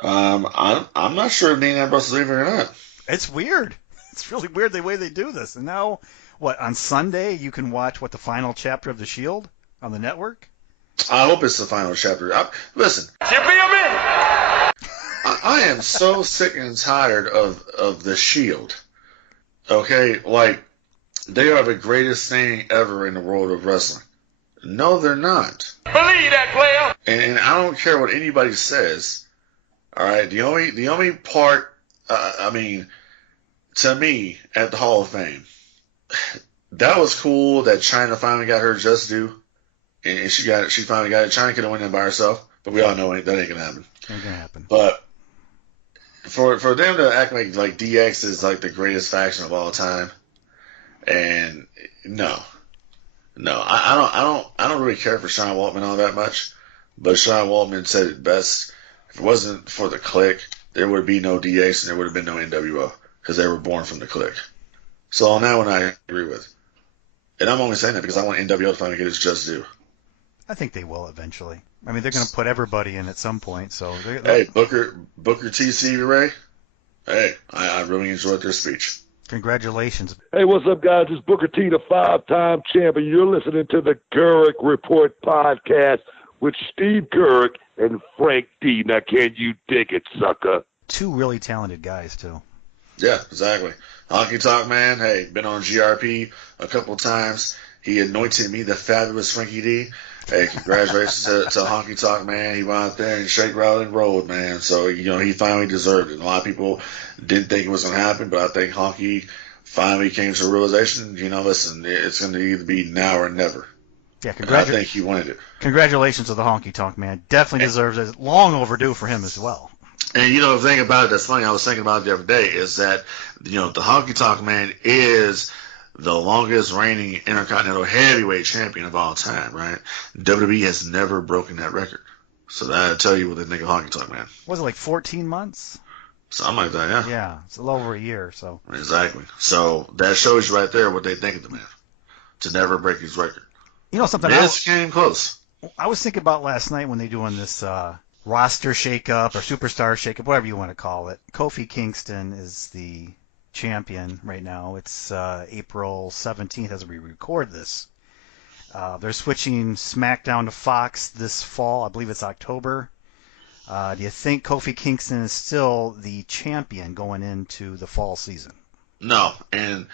I'm not sure if Dean Ambrose is leaving or not. It's weird. It's really weird the way they do this. And now, on Sunday you can watch the final chapter of The Shield on the network? I hope it's the final chapter. Listen. I am so sick and tired of The Shield. Okay? They are the greatest thing ever in the world of wrestling. No, they're not. Believe that, player. And I don't care what anybody says. All right, the only part, to me, at the Hall of Fame, that was cool that China finally got her just due, and she finally got it. China could have won that by herself, but we all know that ain't gonna happen. Ain't gonna happen. But for them to act like DX is like the greatest faction of all time, and no, I don't really care for Sean Waltman all that much. But Sean Waltman said it best. If it wasn't for the Clique, there would be no DX and there would have been no NWO because they were born from the Clique. So on that one, I agree with. And I'm only saying that because I want NWO to finally get its just due. I think they will eventually. I mean, they're going to put everybody in at some point. So hey, Booker T. Stevie Ray. Hey, I really enjoyed their speech. Congratulations. Hey, what's up, guys? It's Booker T, the 5-time champion. You're listening to the Gerweck Report podcast with Steve Gerweck and Frank D. Now, can you dig it, sucker? Two really talented guys, too. Yeah, exactly. Honky Tonk Man, hey, been on GRP a couple times. He anointed me the fabulous Frankie D. Hey, congratulations to Honky Tonk Man. He went out there and shake, rattle, and rolled, man. So, he finally deserved it. A lot of people didn't think it was going to happen, but I think Honky finally came to a realization, listen, it's going to either be now or never. Yeah, I think he wanted it. Congratulations to the Honky Tonk Man. Definitely deserves it. Long overdue for him as well. And the thing about it that's funny, I was thinking about it the other day, is that, the Honky Tonk Man is the longest reigning Intercontinental Heavyweight Champion of all time, right? WWE has never broken that record. So that'll tell you what they think of Honky Tonk Man. Was it like 14 months? Something like that, yeah. Yeah, it's a little over a year, so. Exactly. So that shows you right there what they think of the man, to never break his record. Something This came close. I was thinking about last night when they're doing this roster shakeup or superstar shakeup, whatever you want to call it. Kofi Kingston is the champion right now. It's April 17th as we record this. They're switching Smackdown to Fox this fall. I believe it's October. Do you think Kofi Kingston is still the champion going into the fall season? No, and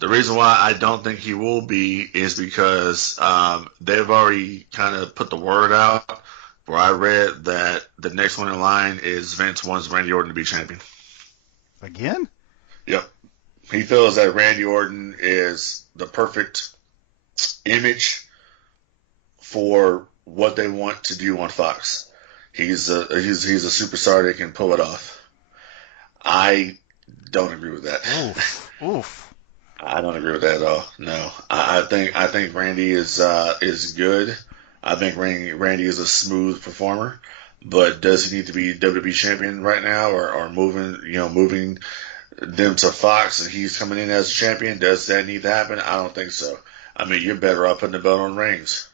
the reason why I don't think he will be is because they've already kind of put the word out where I read that the next one in line is Vince wants Randy Orton to be champion. Again? Yep. He feels that Randy Orton is the perfect image for what they want to do on Fox. He's a superstar that can pull it off. I don't agree with that. Oof. I don't agree with that at all. No, I think Randy is good. I think Randy is a smooth performer, but does he need to be WWE champion right now, or moving them to Fox and he's coming in as a champion? Does that need to happen? I don't think so. I mean, you're better off putting the belt on Reigns.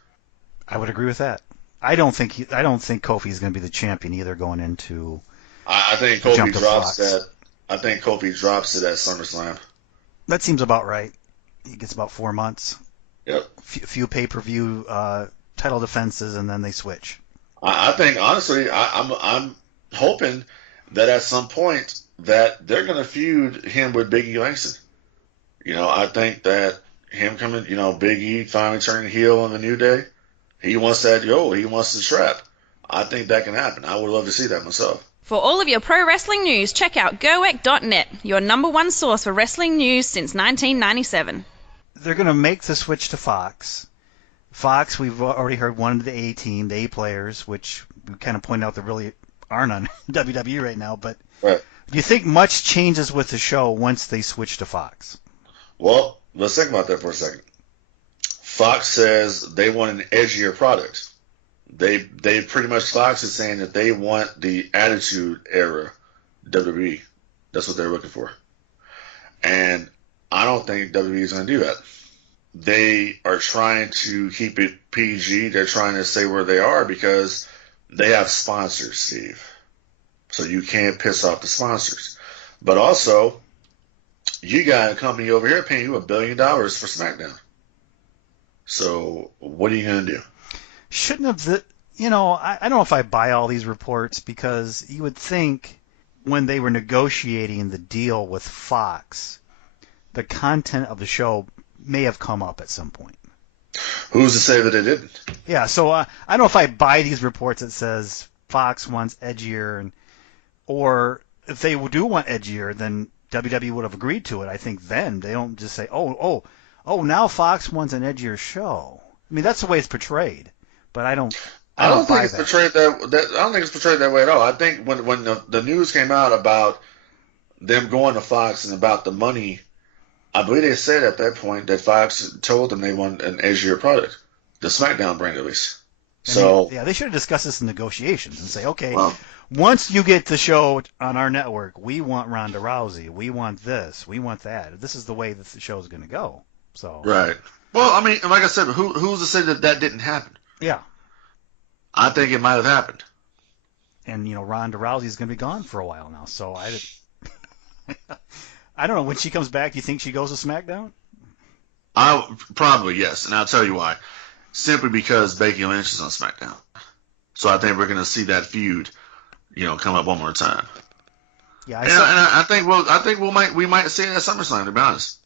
I would agree with that. I don't think Kofi's going to be the champion either going into. I think Kofi drops that. I think Kofi drops it at SummerSlam. That seems about right. He gets about 4 months. Yep. A few pay-per-view title defenses, and then they switch. I think, honestly, I'm hoping that at some point that they're going to feud him with Big E Langston. I think that him coming, Big E finally turning heel on the New Day, he wants that, he wants the strap. I think that can happen. I would love to see that myself. For all of your pro wrestling news, check out Gerweck.net, your number one source for wrestling news since 1997. They're going to make the switch to Fox. Fox, we've already heard one of the A team, the A players, which we kind of point out that really aren't on WWE right now. But right. Do you think much changes with the show once they switch to Fox? Well, let's think about that for a second. Fox says they want an edgier product. They pretty much, Fox is saying that they want the Attitude Era WWE. That's what they're looking for. And I don't think WWE is going to do that. They are trying to keep it PG. They're trying to stay where they are because they have sponsors, Steve. So you can't piss off the sponsors. But also, you got a company over here paying you $1 billion for SmackDown. So what are you going to do? Shouldn't have I don't know if I buy all these reports, because you would think when they were negotiating the deal with Fox, the content of the show may have come up at some point. Who's to say that it didn't? Yeah, so I don't know if I buy these reports that says Fox wants edgier, or if they do want edgier, then WWE would have agreed to it. I think then they don't just say, oh, now Fox wants an edgier show. I mean, that's the way it's portrayed, but I don't think it's portrayed I don't think it's portrayed that way at all. I think when the news came out about them going to Fox and about the money, I believe they said at that point that Fox told them they want an edgier product, the Smackdown brand at least. They should have discussed this in negotiations and say, okay, once you get the show on our network, we want Ronda Rousey, we want this, we want that. This is the way that the show is going to go. So right. Well, I mean, like I said, who's to say that didn't happen? Yeah. I think it might have happened. And Ronda Rousey's going to be gone for a while now, so I don't know. When she comes back, do you think she goes to SmackDown? Probably, yes. And I'll tell you why. Simply because Becky Lynch is on SmackDown. So I think we're going to see that feud, come up one more time. Yeah, I think we might see it at SummerSlam, to be honest.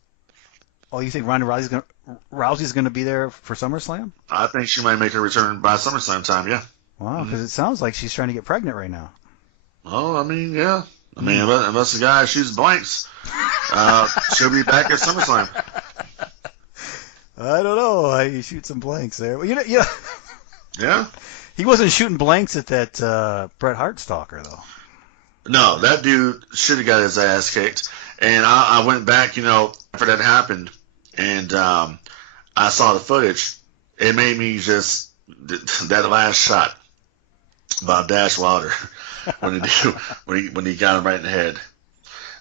Oh, you think Ronda Rousey's going to be there for SummerSlam? I think she might make her return by SummerSlam time, yeah. Wow, because it sounds like she's trying to get pregnant right now. Oh, I mean, yeah. I mean, unless the guy shoots blanks, she'll be back at SummerSlam. I don't know. You shoot some blanks there. Well, Yeah? He wasn't shooting blanks at that Bret Hart stalker, though. No, that dude should have got his ass kicked. And I went back, after that happened, and I saw the footage. It made me just that last shot by Dash Wilder when he got him right in the head.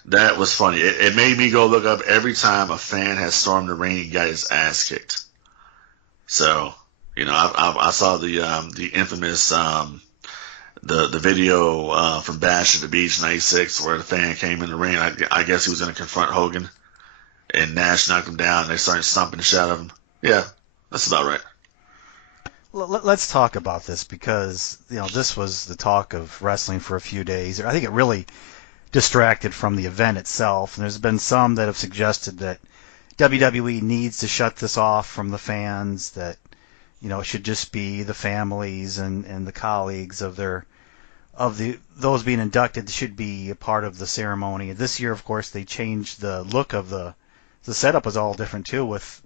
That was funny. It made me go look up every time a fan has stormed the ring and got his ass kicked. So, I saw the infamous the video from Bash at the Beach '96 where the fan came in the ring. I guess he was going to confront Hogan, and Nash knocked him down. And they started stomping the shit out of him. Yeah, that's about right. Let's talk about this because this was the talk of wrestling for a few days. I think it really distracted from the event itself, and there's been some that have suggested that WWE needs to shut this off from the fans, that it should just be the families and the colleagues of those being inducted should be a part of the ceremony. This year, of course, they changed the look of the setup was all different too, with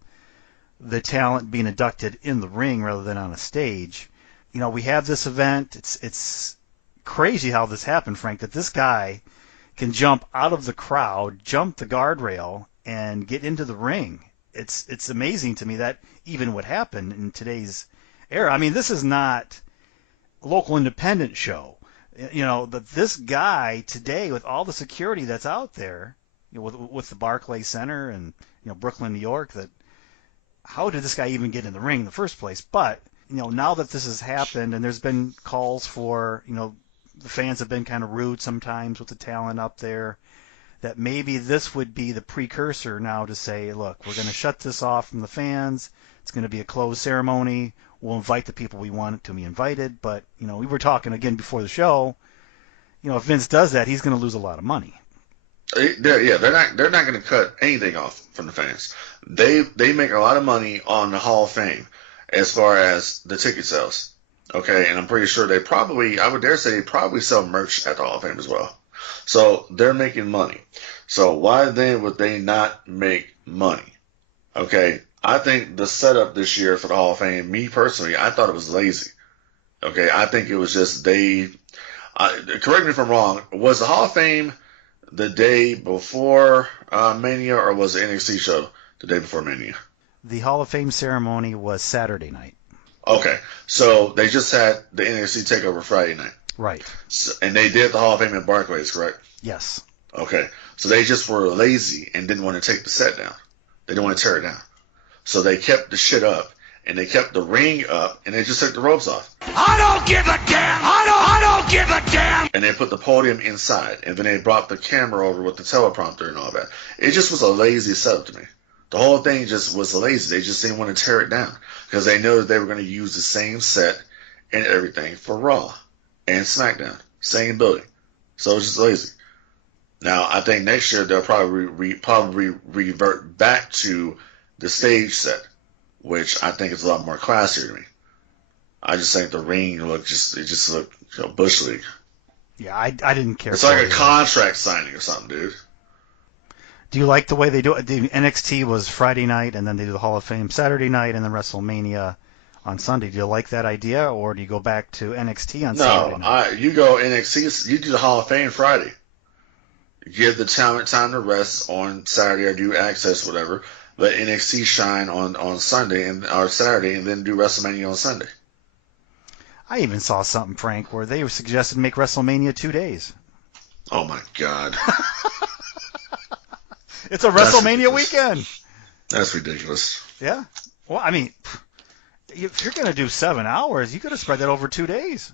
the talent being inducted in the ring rather than on a stage. We have this event. It's crazy how this happened, Frank, that this guy can jump out of the crowd, jump the guardrail, and get into the ring. It's amazing to me that even would happen in today's era. I mean, this is not a local independent show. That this guy today, with all the security that's out there, with the Barclays Center and Brooklyn, New York, that how did this guy even get in the ring in the first place? But now that this has happened, and there's been calls for the fans have been kind of rude sometimes with the talent up there, that maybe this would be the precursor now to say, look, we're going to shut this off from the fans. It's going to be a closed ceremony. We'll invite the people we want to be invited. But, we were talking again before the show, if Vince does that, he's going to lose a lot of money. They're not going to cut anything off from the fans. They make a lot of money on the Hall of Fame as far as the ticket sales. Okay, and I'm pretty sure I would dare say they probably sell merch at the Hall of Fame as well. So they're making money. So why then would they not make money? Okay, I think the setup this year for the Hall of Fame, me personally, I thought it was lazy. Okay, I think it was just correct me if I'm wrong, was the Hall of Fame the day before Mania, or was the NXT show the day before Mania? The Hall of Fame ceremony was Saturday night. Okay, so they just had the NXT TakeOver Friday night. Right. So, and they did the Hall of Fame at Barclays, correct? Yes. Okay, so they just were lazy and didn't want to take the set down. They didn't want to tear it down. So they kept the shit up, and they kept the ring up, and they just took the ropes off. I don't give a damn! I don't give a damn! And they put the podium inside, and then they brought the camera over with the teleprompter and all that. It just was a lazy setup to me. The whole thing just was lazy. They just didn't want to tear it down because they know that they were going to use the same set and everything for Raw and SmackDown. Same building. So it's just lazy. Now, I think next year they'll probably revert back to the stage set, which I think is a lot more classier to me. I just think the ring looked Bush League. Yeah, I didn't care. It's like a contract signing or something, dude. Do you like the way they do it? The NXT was Friday night, and then they do the Hall of Fame Saturday night, and then WrestleMania on Sunday. Do you like that idea, or do you go back to NXT on Saturday night? No, you go NXT. You do the Hall of Fame Friday. Give the talent time to rest on Saturday or do access, whatever. Let NXT shine on Sunday or Saturday, and then do WrestleMania on Sunday. I even saw something, Frank, where they suggested make WrestleMania 2 days. Oh my God! It's a WrestleMania weekend. That's ridiculous. Yeah. Well, I mean, if you're going to do 7 hours, you could have spread that over 2 days.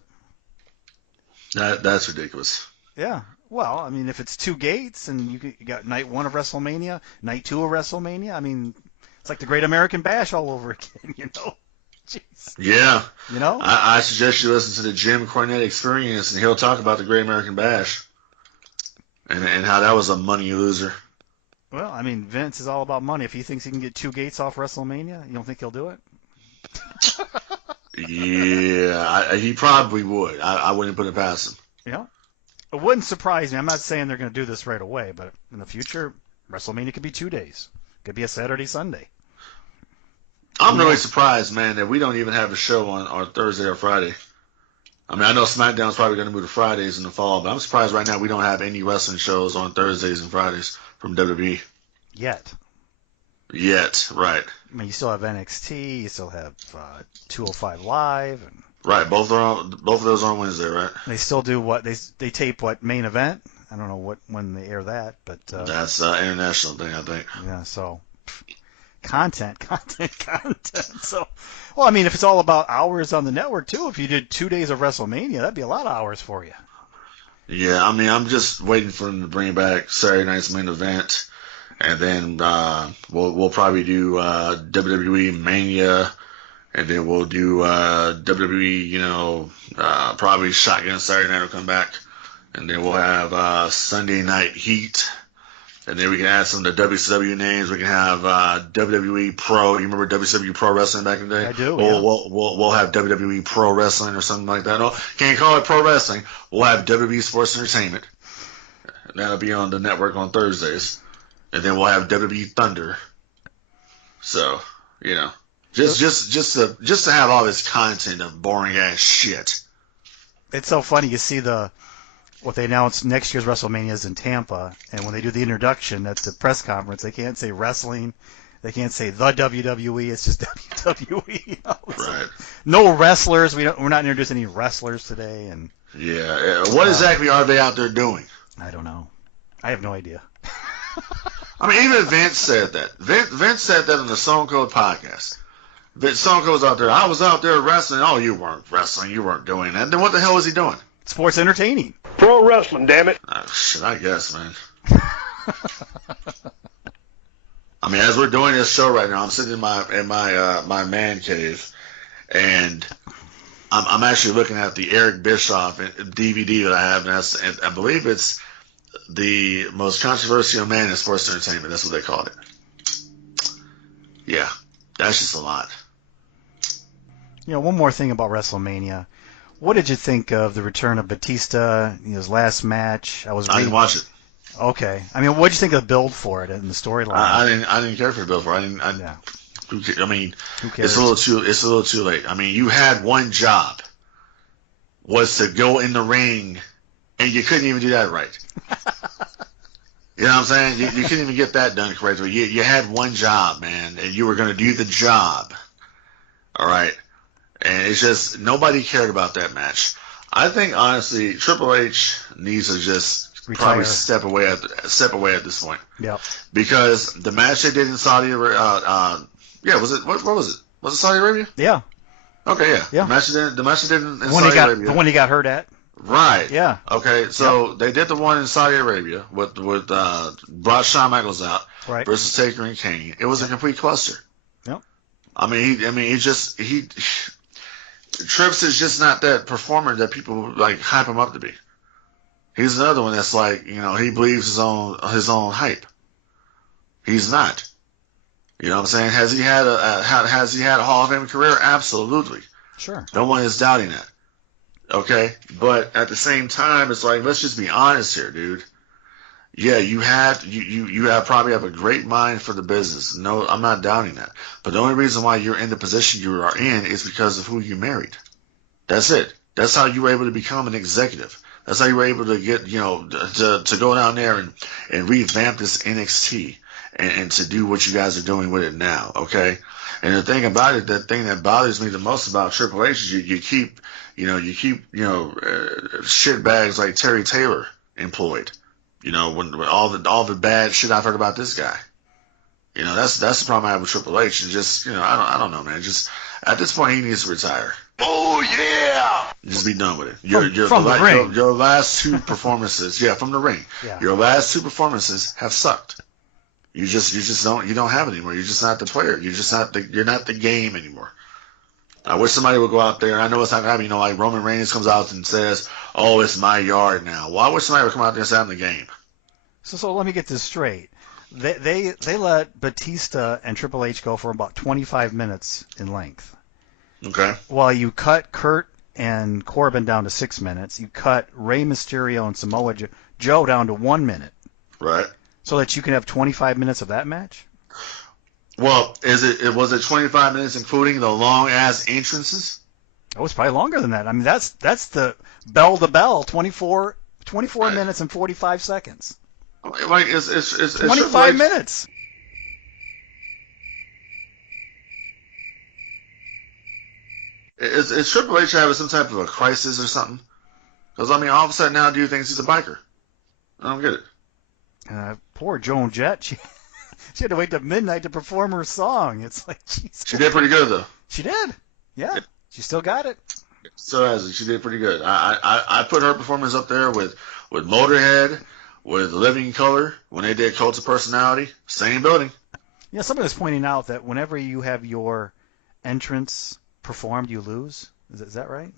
That's ridiculous. Yeah. Well, I mean, if it's 2 gates and you got night 1 of WrestleMania, night 2 of WrestleMania, I mean, it's like the Great American Bash all over again, you know? Jeez. Yeah. You know? I suggest you listen to the Jim Cornette Experience, and he'll talk about the Great American Bash and how that was a money loser. Well, I mean, Vince is all about money. If he thinks he can get 2 gates off WrestleMania, you don't think he'll do it? Yeah, he probably would. I wouldn't put it past him. Yeah. It wouldn't surprise me. I'm not saying they're going to do this right away, but in the future, WrestleMania could be 2 days. It could be a Saturday, Sunday. I'm really surprised, man, that we don't even have a show on Thursday or Friday. I mean, I know SmackDown's probably going to move to Fridays in the fall, but I'm surprised right now we don't have any wrestling shows on Thursdays and Fridays from WWE. Yet, right. I mean, you still have NXT, you still have 205 Live. And right, both of those are on Wednesday, right? They still do what? They tape what, Main Event? I don't know when they air that, but... that's international thing, I think. Yeah, so... Content. So, well, I mean, if it's all about hours on the network too, if you did 2 days of WrestleMania, that'd be a lot of hours for you. Yeah, I mean, I'm just waiting for them to bring back Saturday night's Main Event, and then we'll probably do WWE Mania, and then we'll do WWE, probably Shotgun Saturday Night will come back, and then we'll have Sunday Night Heat. And then we can add some of the WCW names. We can have WWE Pro. You remember WCW Pro Wrestling back in the day? I do. We'll have WWE Pro Wrestling or something like that. No, can't call it Pro Wrestling. We'll have WWE Sports Entertainment. And that'll be on the network on Thursdays. And then we'll have WWE Thunder. So, just to have all this content of boring ass shit. It's so funny. You see what they announced next year's WrestleMania is in Tampa, and when they do the introduction at the press conference, they can't say wrestling, they can't say the WWE, it's just WWE. Right. No wrestlers. We're not introducing any wrestlers today, and what exactly are they out there doing? I don't know. I have no idea. I mean, even Vince said that. Vince said that on the Stone Cold podcast. Stone Cold's out there. I was out there wrestling. Oh, you weren't wrestling. You weren't doing that. Then what the hell was he doing? Sports entertaining. Pro wrestling, damn it. Shit, I guess, man. I mean, as we're doing this show right now, I'm sitting in my man cave, and I'm actually looking at the Eric Bischoff DVD that I have, and I believe it's the most controversial man in sports entertainment. That's what they called it. Yeah, that's just a lot. One more thing about WrestleMania. What did you think of the return of Batista, his last match? I didn't watch it. Okay. I mean, what did you think of the build for it and the storyline? I didn't care for the build for it. Who cares? It's a little too late. I mean, you had one job, was to go in the ring, and you couldn't even do that right. You know what I'm saying? You couldn't even get that done correctly. You had one job, man, and you were going to do the job. All right. And it's just, nobody cared about that match. I think, honestly, Triple H needs to just retire. Probably step away at this point. Yeah. Because the match they did in Saudi Arabia, was it, what was it? Was it Saudi Arabia? Yeah. Okay, yeah. Yeah. The match they did in Saudi Arabia. The one he got hurt at. Right. Yeah. Okay, so they did the one in Saudi Arabia with brought Shawn Michaels out versus Taker and Kane. It was a complete cluster. Yep. I mean, Trips is just not that performer that people like hype him up to be. He's another one that's like, he believes his own hype. He's not. You know what I'm saying? Has he had a Hall of Fame career? Absolutely. Sure. No one is doubting that. Okay? But at the same time, it's like, let's just be honest here, dude. Yeah, you probably have a great mind for the business. No, I'm not doubting that. But the only reason why you're in the position you are in is because of who you married. That's it. That's how you were able to become an executive. That's how you were able to get, to go down there and revamp this NXT and to do what you guys are doing with it now, okay? And the thing about it, the thing that bothers me the most about Triple H is you keep shitbags like Terry Taylor employed. When all the bad shit I've heard about this guy. That's the problem I have with Triple H. It's just, I don't know, man. Just at this point, he needs to retire. Oh yeah! Just be done with it. From the ring. Your last two performances, from the ring. Yeah. Your last two performances have sucked. You don't have it anymore. You're just not the player. You're not the game anymore. I wish somebody would go out there. I know it's not going to happen. Like Roman Reigns comes out and says, "Oh, it's my yard now." Well, I wish somebody would come out there and say, "I'm the game." So let me get this straight. They let Batista and Triple H go for about 25 minutes in length. Okay. While you cut Kurt and Corbin down to 6 minutes, you cut Rey Mysterio and Samoa Joe down to 1 minute. Right. So that you can have 25 minutes of that match? Well, was it 25 minutes including the long ass entrances? It was probably longer than that. I mean, that's the bell to bell, 24 right. minutes and 45 seconds. Like it's 25 minutes. Is Triple H having some type of a crisis or something? Because all of a sudden now, do you think he's a biker? I don't get it. Poor Joan Jett. She had to wait till midnight to perform her song. It's like, Jesus. She did pretty good though. She did. Yeah. She still got it. So has it. She did pretty good. I put her performance up there with Motorhead, with Living Color when they did Cult of Personality. Same building. Yeah, somebody was pointing out that whenever you have your entrance performed, you lose. Is that right?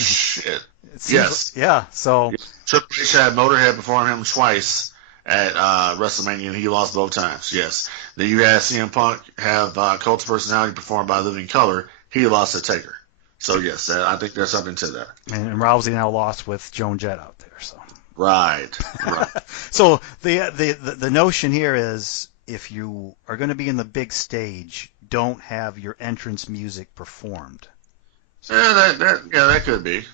Shit. Yes. Yeah. So Triple H had Motorhead perform him twice at WrestleMania, and he lost both times. Yes. Then you had CM Punk have Cult of Personality performed by Living Color. He lost to Taker. So yes, I think there's something to that. And Rousey now lost with Joan Jett out there. So. Right. So the notion here is, if you are going to be in the big stage, don't have your entrance music performed. Yeah, that could be.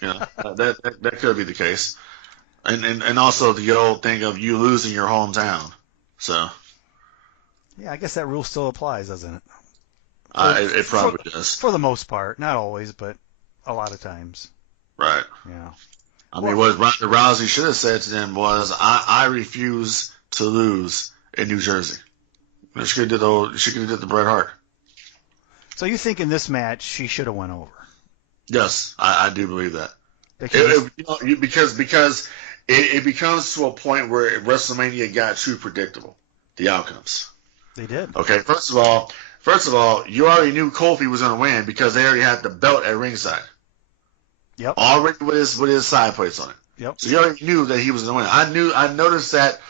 That could be the case. And also the old thing of you losing your hometown. So. Yeah, I guess that rule still applies, doesn't it? It probably does. For the most part. Not always, but a lot of times. Right. Yeah. I mean, what Ronda Rousey should have said to them was, I refuse to lose in New Jersey. She could have did the Bret Hart. So you think in this match she should have went over? Yes, I do believe that. Because it becomes to a point where WrestleMania got too predictable. The outcomes. They did. Okay, first of all, you already knew Kofi was going to win because they already had the belt at ringside. Yep. Already with his side plates on it. Yep. So you already knew that he was going to win. I noticed that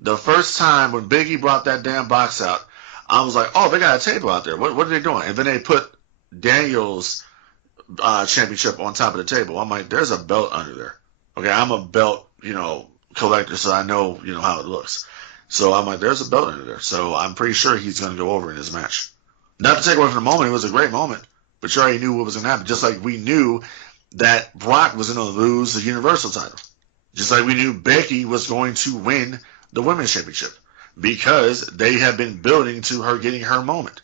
the first time when Big E brought that damn box out, I was like, oh, they got a table out there. What are they doing? And then they put Daniel's championship on top of the table. I'm like, there's a belt under there. Okay, I'm a belt, collector, so I know, how it looks. So I'm like, there's a belt under there. So I'm pretty sure he's going to go over in this match. Not to take away from the moment. It was a great moment. But you already knew what was going to happen. Just like we knew that Brock was going to lose the Universal title. Just like we knew Becky was going to win the Women's Championship. Because they had been building to her getting her moment.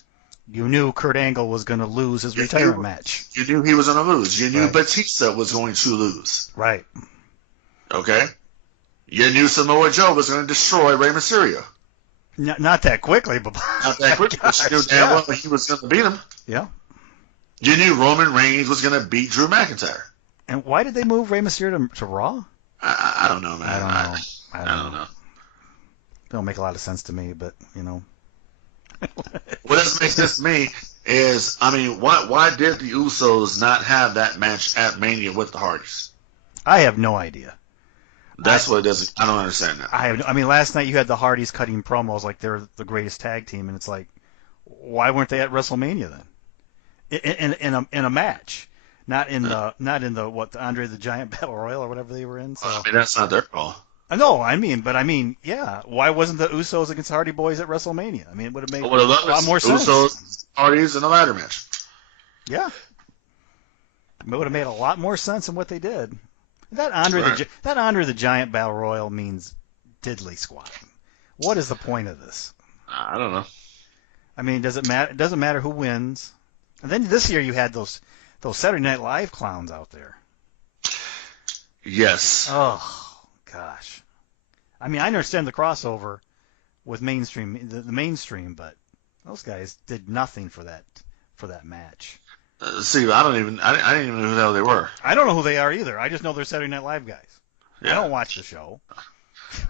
You knew Kurt Angle was going to lose his retirement match. You knew he was going to lose. You knew Batista was going to lose. Right. Okay? You knew Samoa Joe was going to destroy Rey Mysterio. Not that quickly, but not that quickly. But you knew damn well he was going to beat him. Yeah. You knew Roman Reigns was going to beat Drew McIntyre. And why did they move Rey Mysterio to Raw? I don't know, man. I don't know. Don't make a lot of sense to me, but What doesn't make sense to me is, why did the Usos not have that match at Mania with the Hardys? I have no idea. That's what it doesn't. I don't understand that. I mean, last night you had the Hardys cutting promos like they're the greatest tag team, and it's like, why weren't they at WrestleMania then? In a match, not in the Andre the Giant Battle Royal or whatever they were in. So I mean, that's not their call. No, yeah. Why wasn't the Usos against Hardy Boys at WrestleMania? I mean, it would have made a lot more sense. Usos, Hardys in a ladder match. Yeah, it would have made a lot more sense than what they did. That Andre the Giant Battle Royal means diddly squat. What is the point of this? I don't know. I mean, does it matter? It doesn't matter who wins. And then this year you had those Saturday Night Live clowns out there. Yes. Oh gosh. I mean, I understand the crossover with mainstream, the mainstream, but those guys did nothing for that match. See, I didn't even know who the hell they were. I don't know who they are either. I just know they're Saturday Night Live guys. Yeah. I don't watch the show.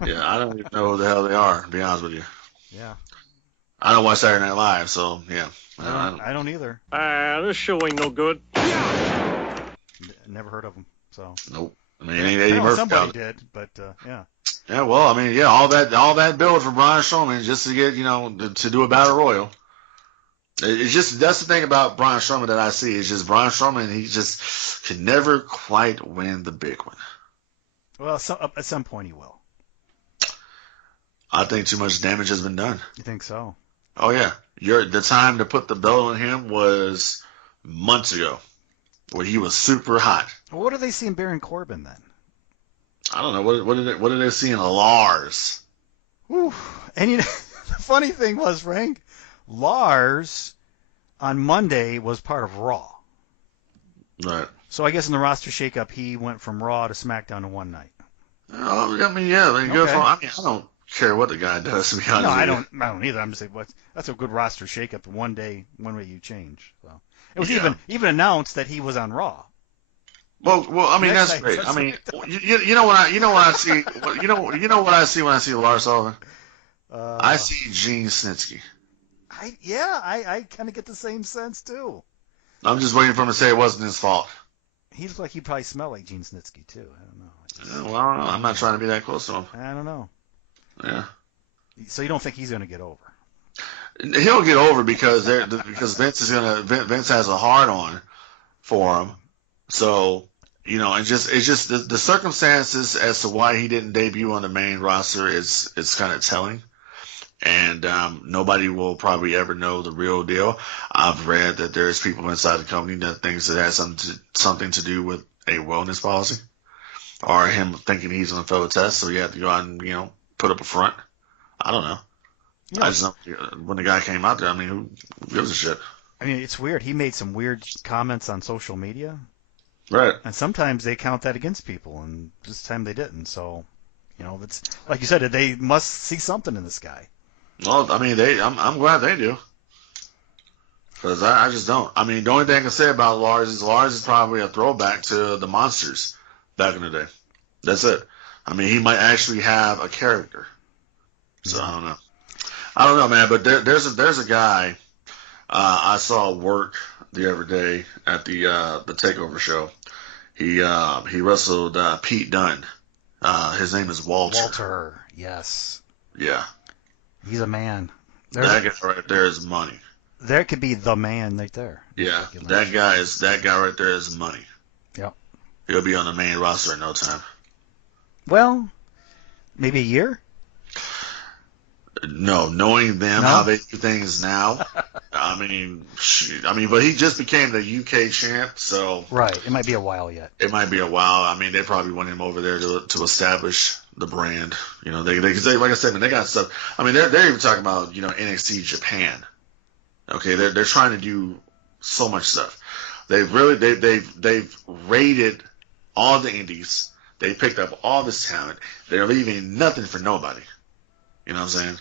Yeah, I don't even know who the hell they are, to be honest with you. Yeah. I don't watch Saturday Night Live, so yeah. I don't either. This show ain't no good. Never heard of them, so. Nope. I mean, ain't Eddie Murphy. Somebody did, but yeah. Yeah, well, I mean, yeah, all that build for Braun Strowman just to get, to do a battle royal. It's just, that's the thing about Braun Strowman that I see. It's just Braun Strowman, he just can never quite win the big one. Well, at some point he will. I think too much damage has been done. You think so? Oh yeah. The time to put the belt on him was months ago, when he was super hot. Well, what do they see in Baron Corbin then? I don't know. What did they see in Lars? Whew. And the funny thing was, Frank, Lars on Monday was part of Raw. Right. So I guess in the roster shakeup, he went from Raw to SmackDown in one night. Oh, I mean, yeah. I don't care what the guy does, to be honest with you. I don't either. I'm just saying, that's a good roster shakeup. One day you change. So it was even announced that he was on Raw. Well, I mean, that's great. I mean, you know what I see when I see Lars Sullivan? I see Gene Snitsky. I kind of get the same sense too. I'm just waiting for him to say it wasn't his fault. He looks like he'd probably smell like Gene Snitsky too. I don't know. Well, I don't know. I'm not trying to be that close to him. I don't know. Yeah. So you don't think he's going to get over? He'll get over because Vince has a hard on for him. So, and it's just the circumstances as to why he didn't debut on the main roster is kind of telling. And nobody will probably ever know the real deal. I've read that there's people inside the company that thinks it has something to do with a wellness policy, or him thinking he's going to fail a test, so you have to go out and put up a front. I don't know. Yeah. I just know when the guy came out there, I mean, who gives a shit? I mean, it's weird. He made some weird comments on social media. Right. And sometimes they count that against people, and this time they didn't. So, that's like you said, they must see something in this guy. Well, I mean, I'm glad they do. Because I just don't. I mean, the only thing I can say about Lars is probably a throwback to the Monsters back in the day. That's it. I mean, he might actually have a character. So I don't know, man. But there's a guy I saw work the other day at the Takeover show. He wrestled Pete Dunne. His name is Walter. Walter, yes. Yeah. He's a man. That guy right there is money. There could be the man right there. Yeah, that guy right there is money. Yep. He'll be on the main roster in no time. Well, maybe a year? No, knowing them, how they do things now. I mean, but he just became the UK champ, so. Right. It might be a while yet. It might be a while. I mean, they probably want him over there to establish the brand. They like I said, man, they got stuff. I mean, they're even talking about, NXT Japan. Okay. They're trying to do so much stuff. They've raided all the indies. They picked up all this talent. They're leaving nothing for nobody. You know what I'm saying?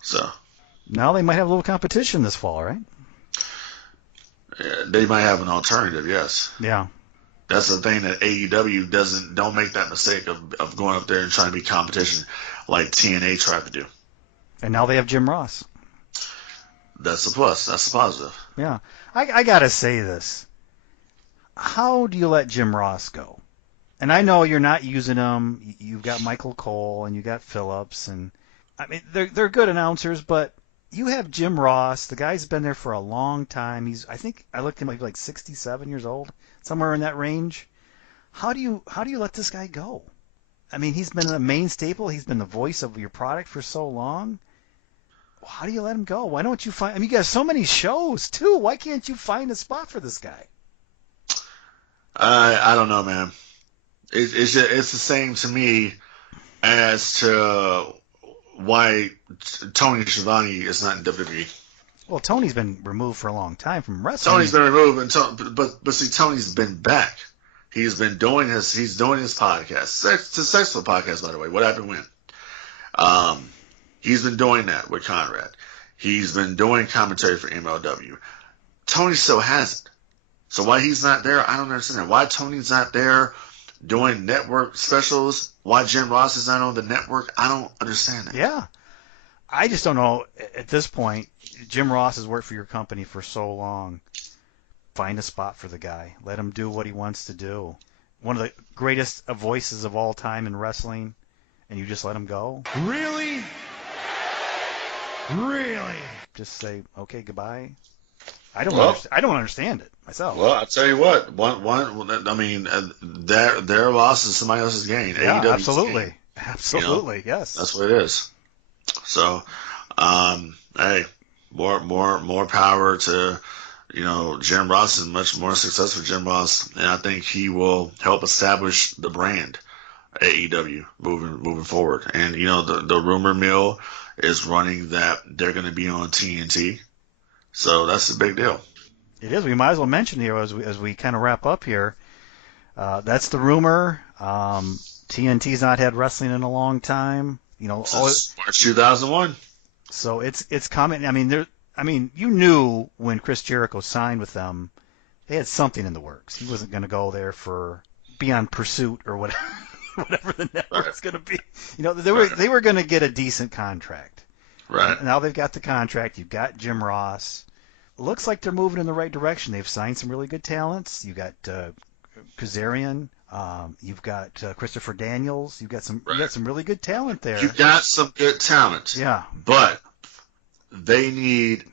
So now they might have a little competition this fall, right? Yeah, they might have an alternative, yes. Yeah. That's the thing that AEW don't make that mistake of going up there and trying to be competition like TNA tried to do. And now they have Jim Ross. That's a plus. That's a positive. Yeah. I gotta say this. How do you let Jim Ross go? And I know you're not using them. You've got Michael Cole and you got Phillips, and I mean they're good announcers, but you have Jim Ross. The guy's been there for a long time. I think I looked at him like 67 years old, somewhere in that range. How do you let this guy go? I mean, he's been the main staple. He's been the voice of your product for so long. How do you let him go? Why don't you find? I mean, you got so many shows too. Why can't you find a spot for this guy? I don't know, man. It's the same to me as to why Tony Schiavone is not in WWE. Well, Tony's been removed for a long time from wrestling. Tony's been removed, but see, Tony's been back. He's doing his podcast. It's a sexual podcast, by the way. What happened when? He's been doing that with Conrad. He's been doing commentary for MLW. Tony still hasn't. So why he's not there, I don't understand. Why Tony's not there doing network specials? Why Jim Ross is not on the network? I don't understand that. Yeah. I just don't know. At this point, Jim Ross has worked for your company for so long. Find a spot for the guy. Let him do what he wants to do. One of the greatest voices of all time in wrestling, and you just let him go? Really? Really? Just say, okay, goodbye? I don't understand it myself. Well, I'll tell you what. I mean, their loss is somebody else's gain. Yeah, AEW's absolutely. gain. Absolutely, yes. That's what it is. So, hey, more power to, Jim Ross, is much more successful Jim Ross, and I think he will help establish the brand AEW moving forward. And the rumor mill is running that they're going to be on TNT. So that's a big deal. It is. We might as well mention here as we kind of wrap up here. That's the rumor. TNT's not had wrestling in a long time. Since March 2001. So it's coming. I mean, you knew when Chris Jericho signed with them, they had something in the works. He wasn't going to go there for Beyond Pursuit or whatever the network's going to be. They were going to get a decent contract. Right. Now they've got the contract. You've got Jim Ross. Looks like they're moving in the right direction. They've signed some really good talents. You got Kazarian. You've got Christopher Daniels. You've got some really good talent there. You've got some good talent. Yeah. But they need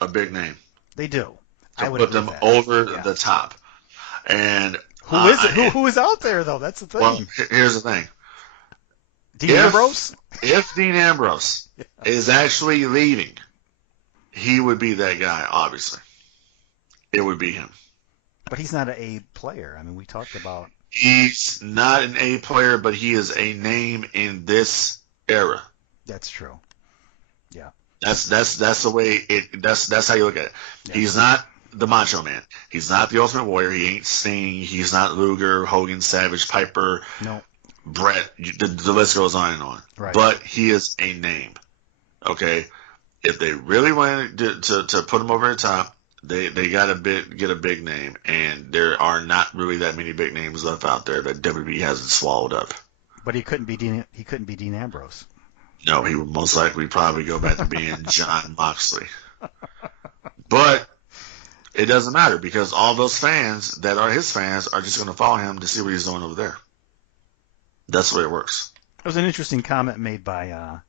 a big name. They do. To put them over the top. And who is it? Who is out there though? That's the thing. Well, here's the thing. Dean Ambrose? If Dean Ambrose is actually leaving, he would be that guy, obviously. It would be him. But he's not an A player. I mean, we talked about... He's not an A player, but he is a name in this era. That's true. Yeah. That's the way that's how you look at it. Yeah. He's not the Macho Man. He's not the Ultimate Warrior. He ain't Sting. He's not Luger, Hogan, Savage, Piper. No. Bret, the list goes on and on. Right. But he is a name. Okay? If they really wanted to put him over the top, they got to get a big name. And there are not really that many big names left out there that WWE hasn't swallowed up. But he couldn't be Dean Ambrose. No, he would most likely probably go back to being John Moxley. But it doesn't matter because all those fans that are his fans are just going to follow him to see what he's doing over there. That's the way it works. There was an interesting comment made by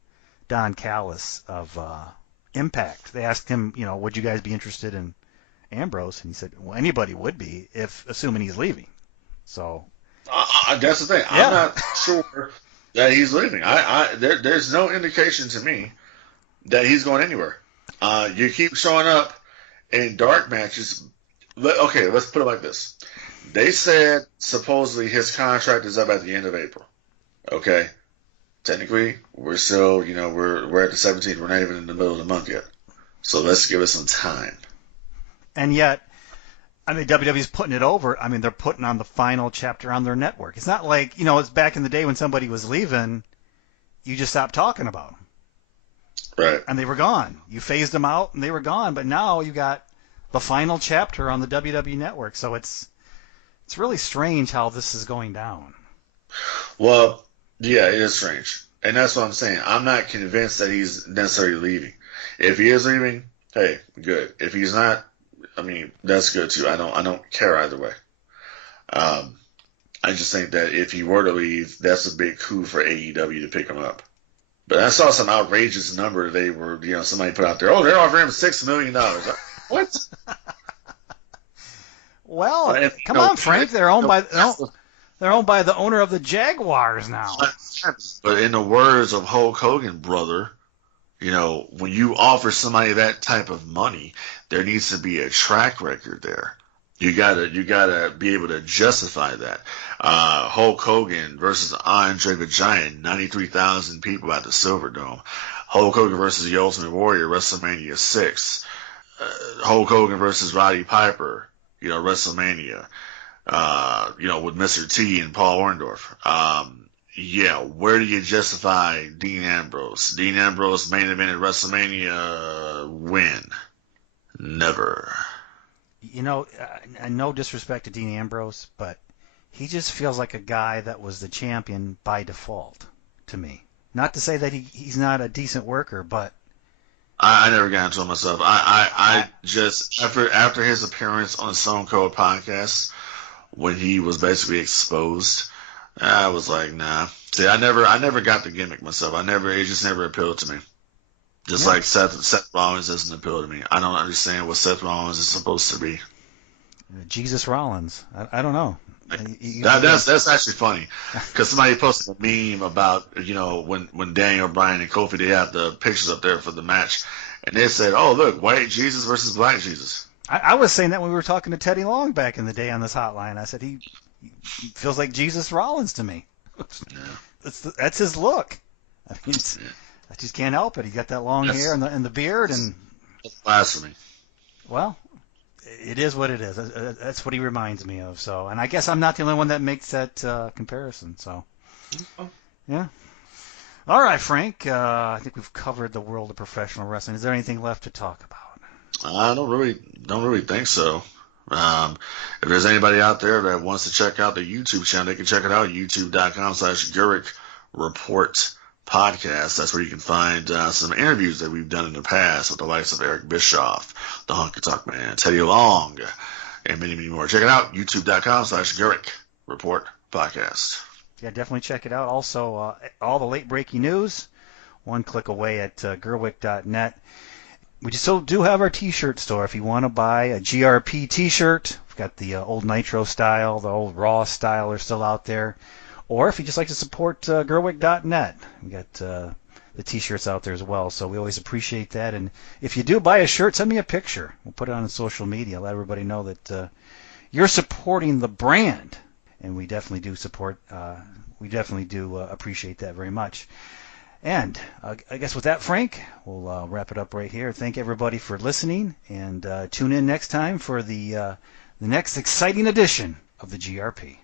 Don Callis of Impact. They asked him, would you guys be interested in Ambrose? And he said, well, anybody would be, assuming he's leaving. So that's the thing. Yeah. I'm not sure that he's leaving. There's no indication to me that he's going anywhere. You keep showing up in dark matches. Okay, let's put it like this. They said supposedly his contract is up at the end of April. Okay? Technically, we're still, we're at the 17th. We're not even in the middle of the month yet. So let's give it some time. And yet, WWE's putting it over. They're putting on the final chapter on their network. It's not like, it's back in the day when somebody was leaving, you just stopped talking about them. Right. And they were gone. You phased them out and they were gone. But now you got the final chapter on the WWE network. So it's really strange how this is going down. Well, yeah, it is strange. And that's what I'm saying. I'm not convinced that he's necessarily leaving. If he is leaving, hey, good. If he's not, that's good too. I don't care either way. I just think that if he were to leave, that's a big coup for AEW to pick him up. But I saw some outrageous number they were, somebody put out there. Oh, they're offering him $6 million. What? Well, come on, Frank. They're owned by the owner of the Jaguars now. But in the words of Hulk Hogan, brother, when you offer somebody that type of money, there needs to be a track record there. You gotta be able to justify that. Hulk Hogan versus Andre the Giant, 93,000 people at the Silverdome. Hulk Hogan versus the Ultimate Warrior, WrestleMania 6. Hulk Hogan versus Roddy Piper, WrestleMania. With Mr. T and Paul Orndorff. Where do you justify Dean Ambrose? Dean Ambrose main event at WrestleMania win? Never. No disrespect to Dean Ambrose, but he just feels like a guy that was the champion by default to me. Not to say that he's not a decent worker, but I never got into it myself. I just after his appearance on the Stone Cold podcast, when he was basically exposed, I was like, nah. See, I never got the gimmick myself. It just never appealed to me. Just like Seth Rollins doesn't appeal to me. I don't understand what Seth Rollins is supposed to be. Jesus Rollins. I don't know. That's actually funny because somebody posted a meme about when Daniel Bryan and Kofi, they have the pictures up there for the match, and they said, oh look, white Jesus versus black Jesus. I was saying that when we were talking to Teddy Long back in the day on this hotline. I said he feels like Jesus Rollins to me. That's his look. I mean, I just can't help it. He got that long hair and the beard, and blasphemy. Well, it is what it is. That's what he reminds me of. So, and I guess I'm not the only one that makes that comparison. So, yeah. All right, Frank. I think we've covered the world of professional wrestling. Is there anything left to talk about? I don't really think so. If there's anybody out there that wants to check out the YouTube channel, they can check it out, youtube.com/Gerweck Report Podcast. That's where you can find some interviews that we've done in the past with the likes of Eric Bischoff, the Honky Tonk Man, Teddy Long, and many, many more. Check it out, youtube.com/Gerweck Report Podcast. Yeah, definitely check it out. Also, all the late breaking news, one click away at Gerweck.net. We still do have our T-shirt store. If you want to buy a GRP T-shirt, we've got the old Nitro style, the old Raw style are still out there. Or if you just like to support Gerweck.net, we got the T-shirts out there as well. So we always appreciate that. And if you do buy a shirt, send me a picture. We'll put it on social media. Let everybody know that you're supporting the brand. And we definitely do support. We definitely do appreciate that very much. And I guess with that, Frank, we'll wrap it up right here. Thank everybody for listening, and tune in next time for the next exciting edition of the GRP.